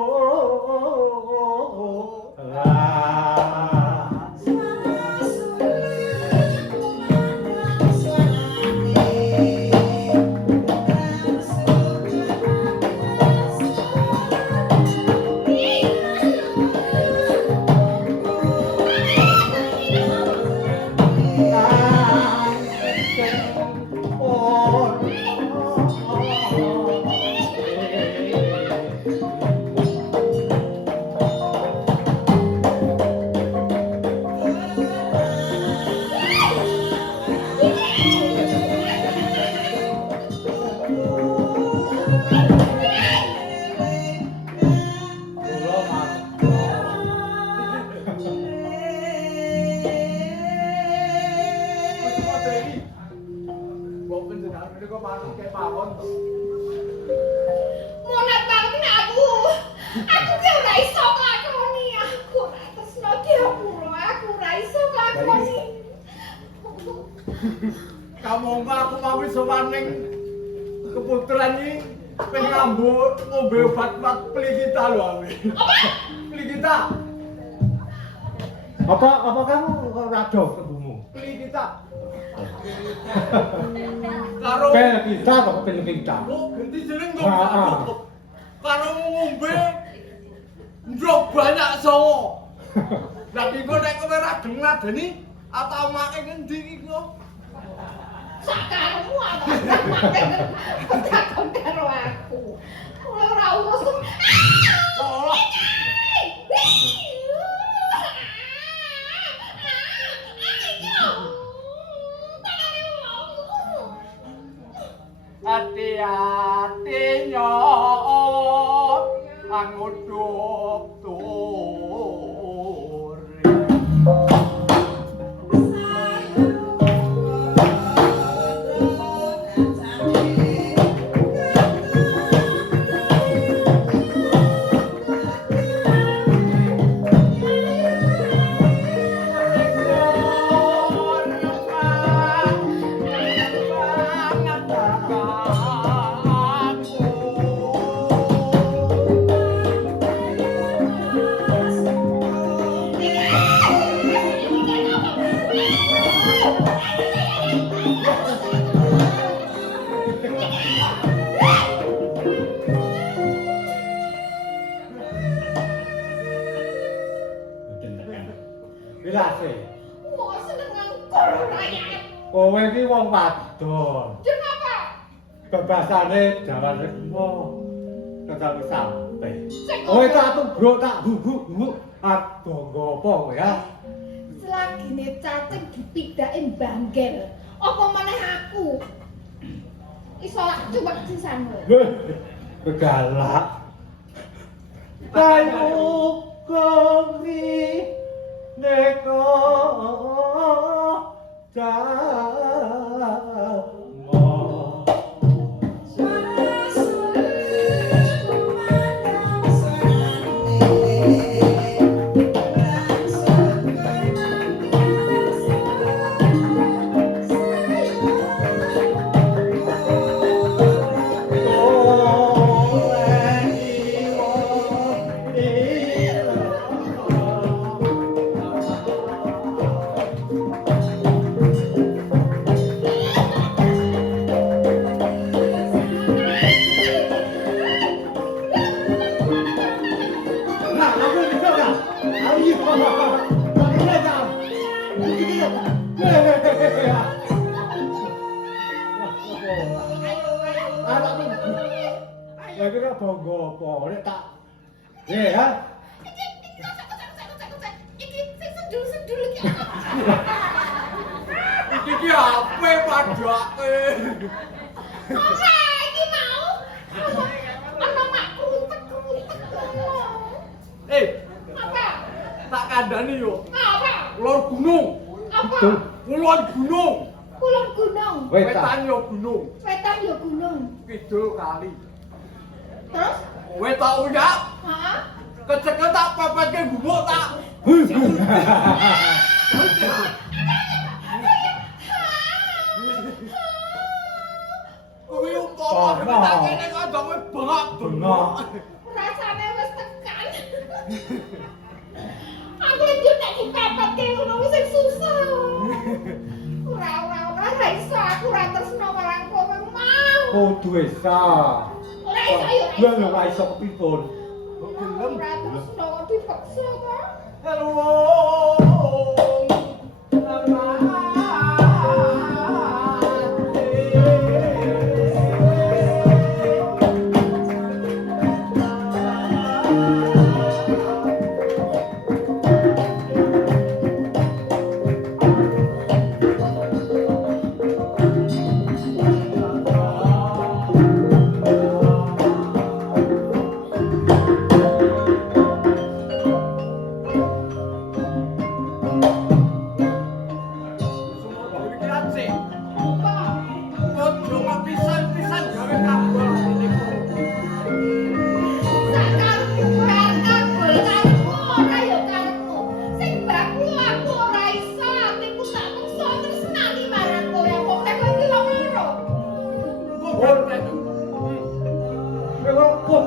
Mumpung aku mau sowan ning keputeran iki pengen ngambut ngombe obat pelikita lho aku. Pelikita. Apa kamu rado kebumu? Pelikita. Karo Kita kok pelikita. oh, ganti jeneng kok. Karo ngombe ndrok banyak songo. Lah iki kok nek kowe ra gelem ngadeni atau make ngendi iki kok? Sakarmu apa? Takon karo aku. Ora urus. Oh. Hati-hati nyok angudup turi. Bilase. Wah, seneng ngangkul rakyat. Kowe iki wong wadon. Kenapa? Bebasane jalan remo. Tetap sampe. Kowe tak tubruk tak guguk-guguk. Bangga apa kowe ya? Selagine cacing dipidake banggel. Apa maneh aku? Iso lak cuwek sisanmu. Begalak. Kayu komi neko jamo. Kira bangga apa nek tak. Ha? Iki sing sedul-sedul iki. Iki ape padake? Ora iki mau. Ana makku utek-utek. Apa? Tak kandhani yo. Apa? Kulon gunung. Apa? Kulon gunung. Kulon gunung. Wetan yo gunung. Wetan yo gunung. Kidul kali. Terus? Kowe tak uyak. Hah? Kecekel tak pepetke gumuk tak. Kowe umpama tak kene kok kowe bengak. Rasane wis tekan. Aku yo nek dipepetke ngono wis sing susah. Ora ra iso aku ra tresno marang kowe mau. Kudu esa. Ora iso yo. Lha ora iso kepipun. Gelem. Ora tresno dipaksa to. Halo.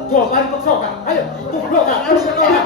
Jokan kejokan. Ayo, kublokan, ayo kejokan.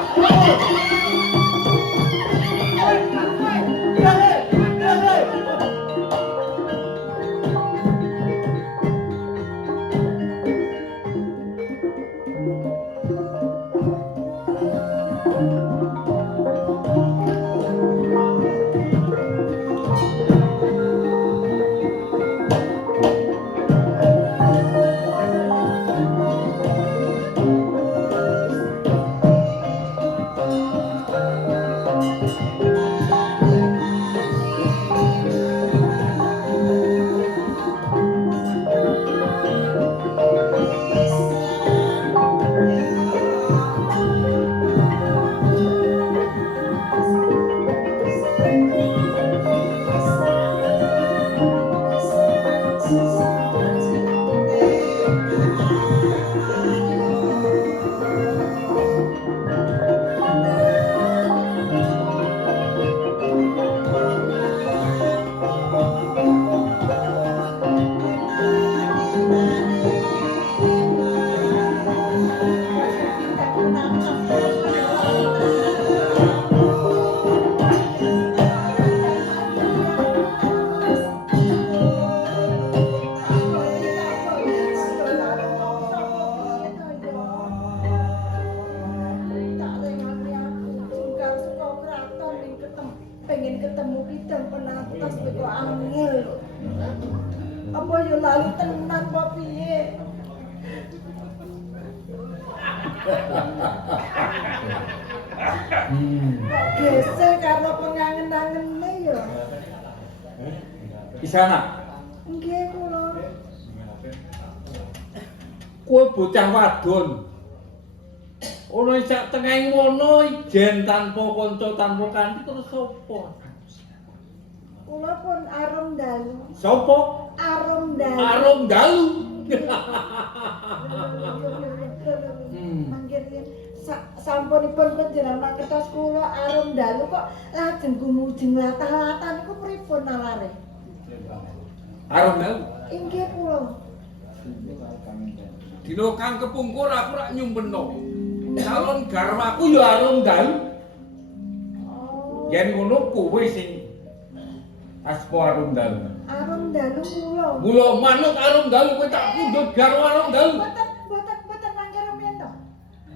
Pengen ketemu bidang penatas kok angel. Apa yo lali tenan apa piye? Geser karo pengangen-angene yo. Di sana. Nggih kula. Kowe bocah wadon. Ono sak tengahing ngono ijen tanpa kanca tanpa kanthi terus sapa? Kula pun arum dalu. Sapa? Arum dalu. Arum dalu. Mangkir yen sampunipun panjenengan kertas kula arum dalu kok lajeng gumujeng latah-latah niku pripun nalare? Arum dalu. Inggih kula. Dina kang kepungkur aku rak nyumpeno. Calon garwaku ya arum dalu. Yen ngono kowe sing aspo arum dalu. Arum dalu kula. Mula manut arum dalu kowe tak pundhut garwa arum dalu. Boten mangke rumiyin to.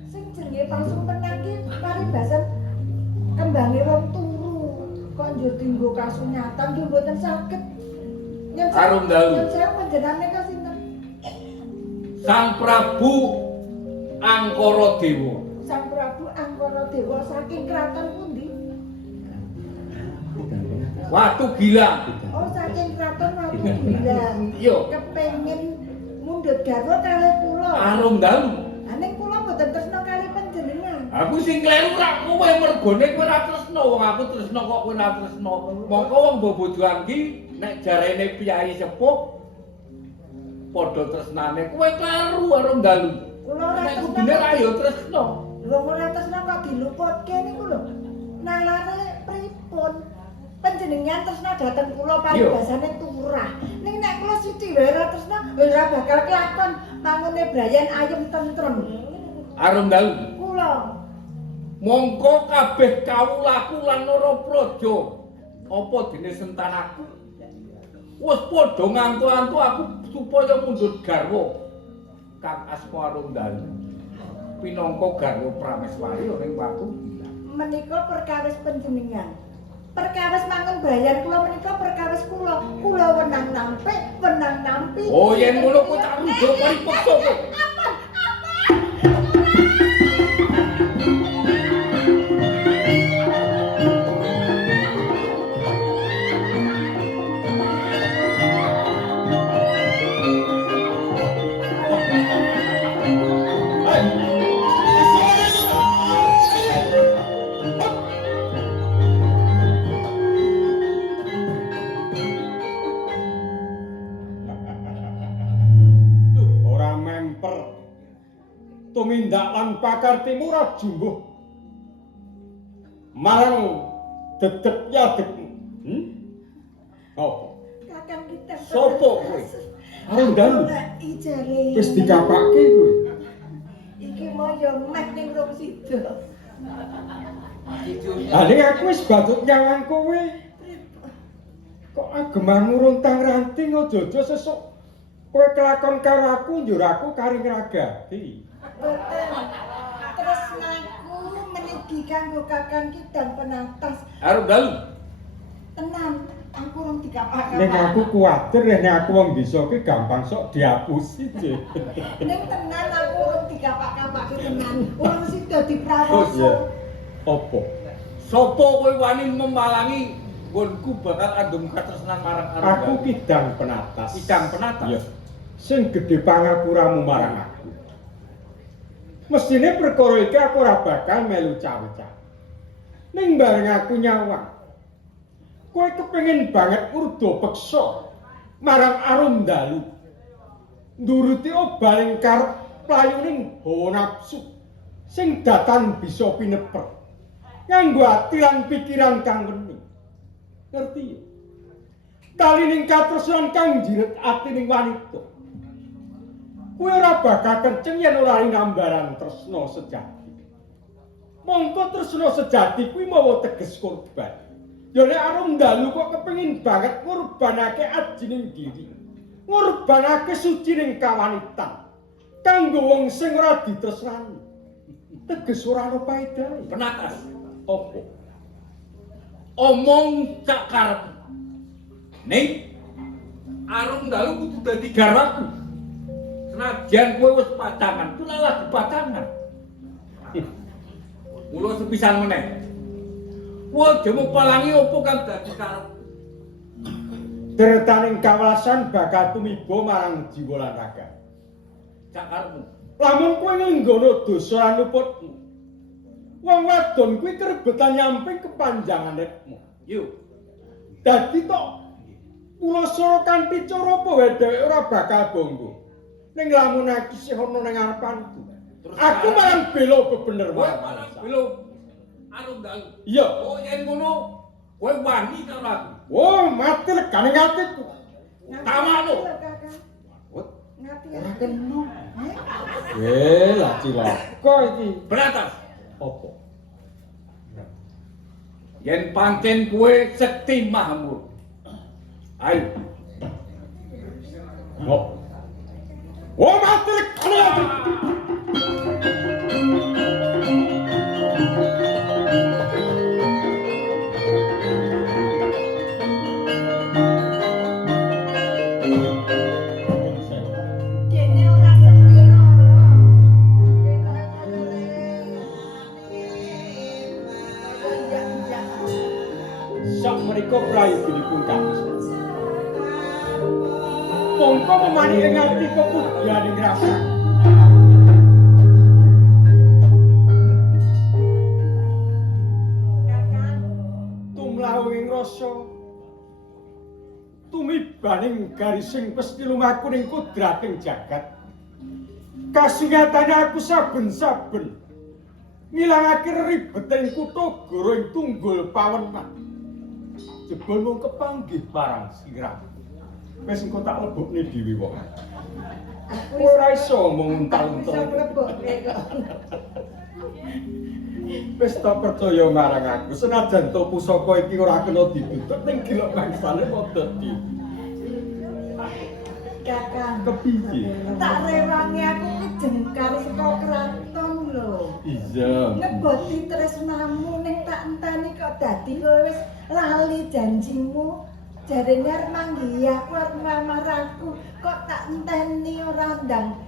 Sing jenenge pasumpenan ki paribasan kembange wong turu. Kok njur dienggo kasunyatan ki mboten saged. Arum dalu. Yen saya panjenengan ka sinten? Sang Prabu Angkara Dewa. Sang Prabu Angkara Dewa saking kraton pundi? Watu Gilang. Oh, saking kraton Watu Gilang. Iya. Kepengin mundhut garwa kalih kula. Arum dalu. Ning kula mboten tresna kalih panjenengan. Aku sing kleru rak kowe mergone kowe ora tresna wong aku tresna kok kowe ora tresna. Mongko wong bobojoan ki nek jarene piyai sepuh padha tresnane kowe kleru arum dalu. Kula ora Nek tresna. kudune ra ya tresna. Lho ora tresna kok diluputke niku lho. Nalare pripun? Panjenengan tresna dhateng kula paribasane turah. Ning nek kula sithik wae ora tresna ora bakal kelakon mangune brayan ayem tentrem. Arum dalu. Kula Mongko kabeh kawulaku lan Narapraja apa dene sentanaku wis padha ngantu-antu aku supaya mundhut garwa Kang Asma Arum dalu pinangka garwa Prameswari ning Watu Gilang. menika perkawis panjenengan. Perkawis mangun brayan kula menika perkawis kula. Kula wenang nampi. Oh yen ngono kowe tak rujuk paripeksa kowe. Tumindak lan pakartimu ora jumbuh marang dedep ya dedep. Apa? Kakang kita. Sopo kowe? Arum dalu. Ijare. Wis dikapake kowe. Iki sida. Ane aku wis batut nyawang kowe. Kok ageman nguruntang ranting aja-aja sesuk kowe kelakon karo aku njur aku kari ngragati. Boten. Tresnaku meniki kanggo Kakang Kidang Penatas. Arep dalu. Tenan, aku rung dikapak-kapak. Ning aku kuwatir yen aku wong desa ki gampang sok diapusi. Ning tenan aku rung dikapak-kapak tenan. Wong sida Oh diprawoso. iya. Apa? Sopo kowe wani memalangi nggonku bakal andum katresnan marang Aku Kidang Penatas. Kidang Penatas? Iya. Sing gedhe pangapuramu marang aku. Mestine perkara iki aku ora bakal melu cawe-cawe. Ning bareng aku nyawang. Kowe kepengin banget urda peksa marang arum dalu. Nuruti obaling karep playuning hawa nafsu sing datan bisa pineper. Nganggo ati lan pikiran kang weni. Ngerti ya? Talining katresnan kang jiret atining wanita. Kowe ora bakal kenceng yen ora nambaran tresna sejati. Mongko tresna sejati kuwi mawa teges korban. Ya nek arum dalu kok kepengin banget ngorbanake ajining diri. Ngorbanake sucining kawanitan kanggo wong sing ora ditresnani. Teges ora ana paedahe. Penatas. Apa? Omong cak karep. Ning arum dalu kudu dadi garwaku. Senajan kowe wis pacangan, ku lagi pacangan. Mula sepisan meneh. Kowe dhewe palangi opo kang dadi karep. Deretaning kawelasan bakal tumiba marang jiwa lan raga. Cak karepmu. Lamun kowe ngenggono dosa lan luputmu. Wong wadon kuwi kerebetan nyamping kepanjangan retmu. Yo. Dadi tok kula sora kanthi cara apa wae dheweke ora bakal bonggo. Ning lamun aku isih ana ning ngarepanku. Aku malah bela bebener Kowe wae. malah bela arum dalu. Iya. Oh yen ngono kowe wani karo aku. Oh, mati legane ngatiku. Tamakno. Ngati ora kena. Lah cilaka iki. Beratas. Apa? Yen pancen kowe sekti mahmud. Ayo. Oh. Oh, mati legane. Dene ora sepiro. Sak menika prayogipun kamis. Mongko memani ing ati kepudianing rasa. Tumlawu ing rasa tumibaning garising pesti lumaku ning kudrating jagat. Kasingatane aku saben-saben ngilangake ribeting kutha goro ing tunggul pawenan. Jebul mung kepanggih barang sirah. Wis engko tak lebokne dhewe wong. Aku ora iso mung untal-untal. Wis tak percaya marang aku. Senajan to pusaka iki ora kena ditutup ning gilok bangsane padha di. Kakang, Kepiye? tak rewangi aku ki jengkar saka kraton lho. Iya. Ngeboti tresnamu ning tak enteni kok dadi kowe wis lali janjimu. Jarene arep manggi aku arep ngamar aku kok tak enteni ora ndang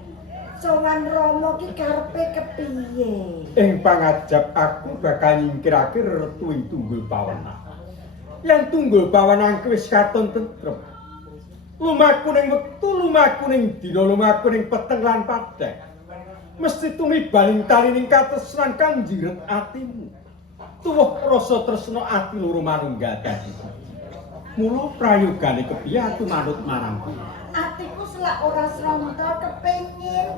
sowan Rama ki karepe kepiye? Ing pangajap aku bakal nyingkirake reretuing tunggul pawenan. Yen tunggul pawenan wis katon tentrem. Lumaku ning wektu, lumaku ning dina, lumaku ning peteng lan padhang. Mesti tumibaning talining katresnan kang jiret atimu. Tuwuh rasa tresna ati loro manunggal dadi. Mula prayogane kepiye aku manut marang kowe. Atiku selak ora sranta kepengin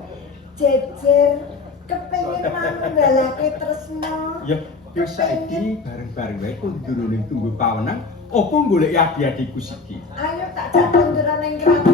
jejer, kepengin manunggalake tresna. Ya, wis saiki bareng-bareng wae konduro ning tunggul pawenan, apa golek adi-adiku siki. Ayo tak jak konduran ning kraton.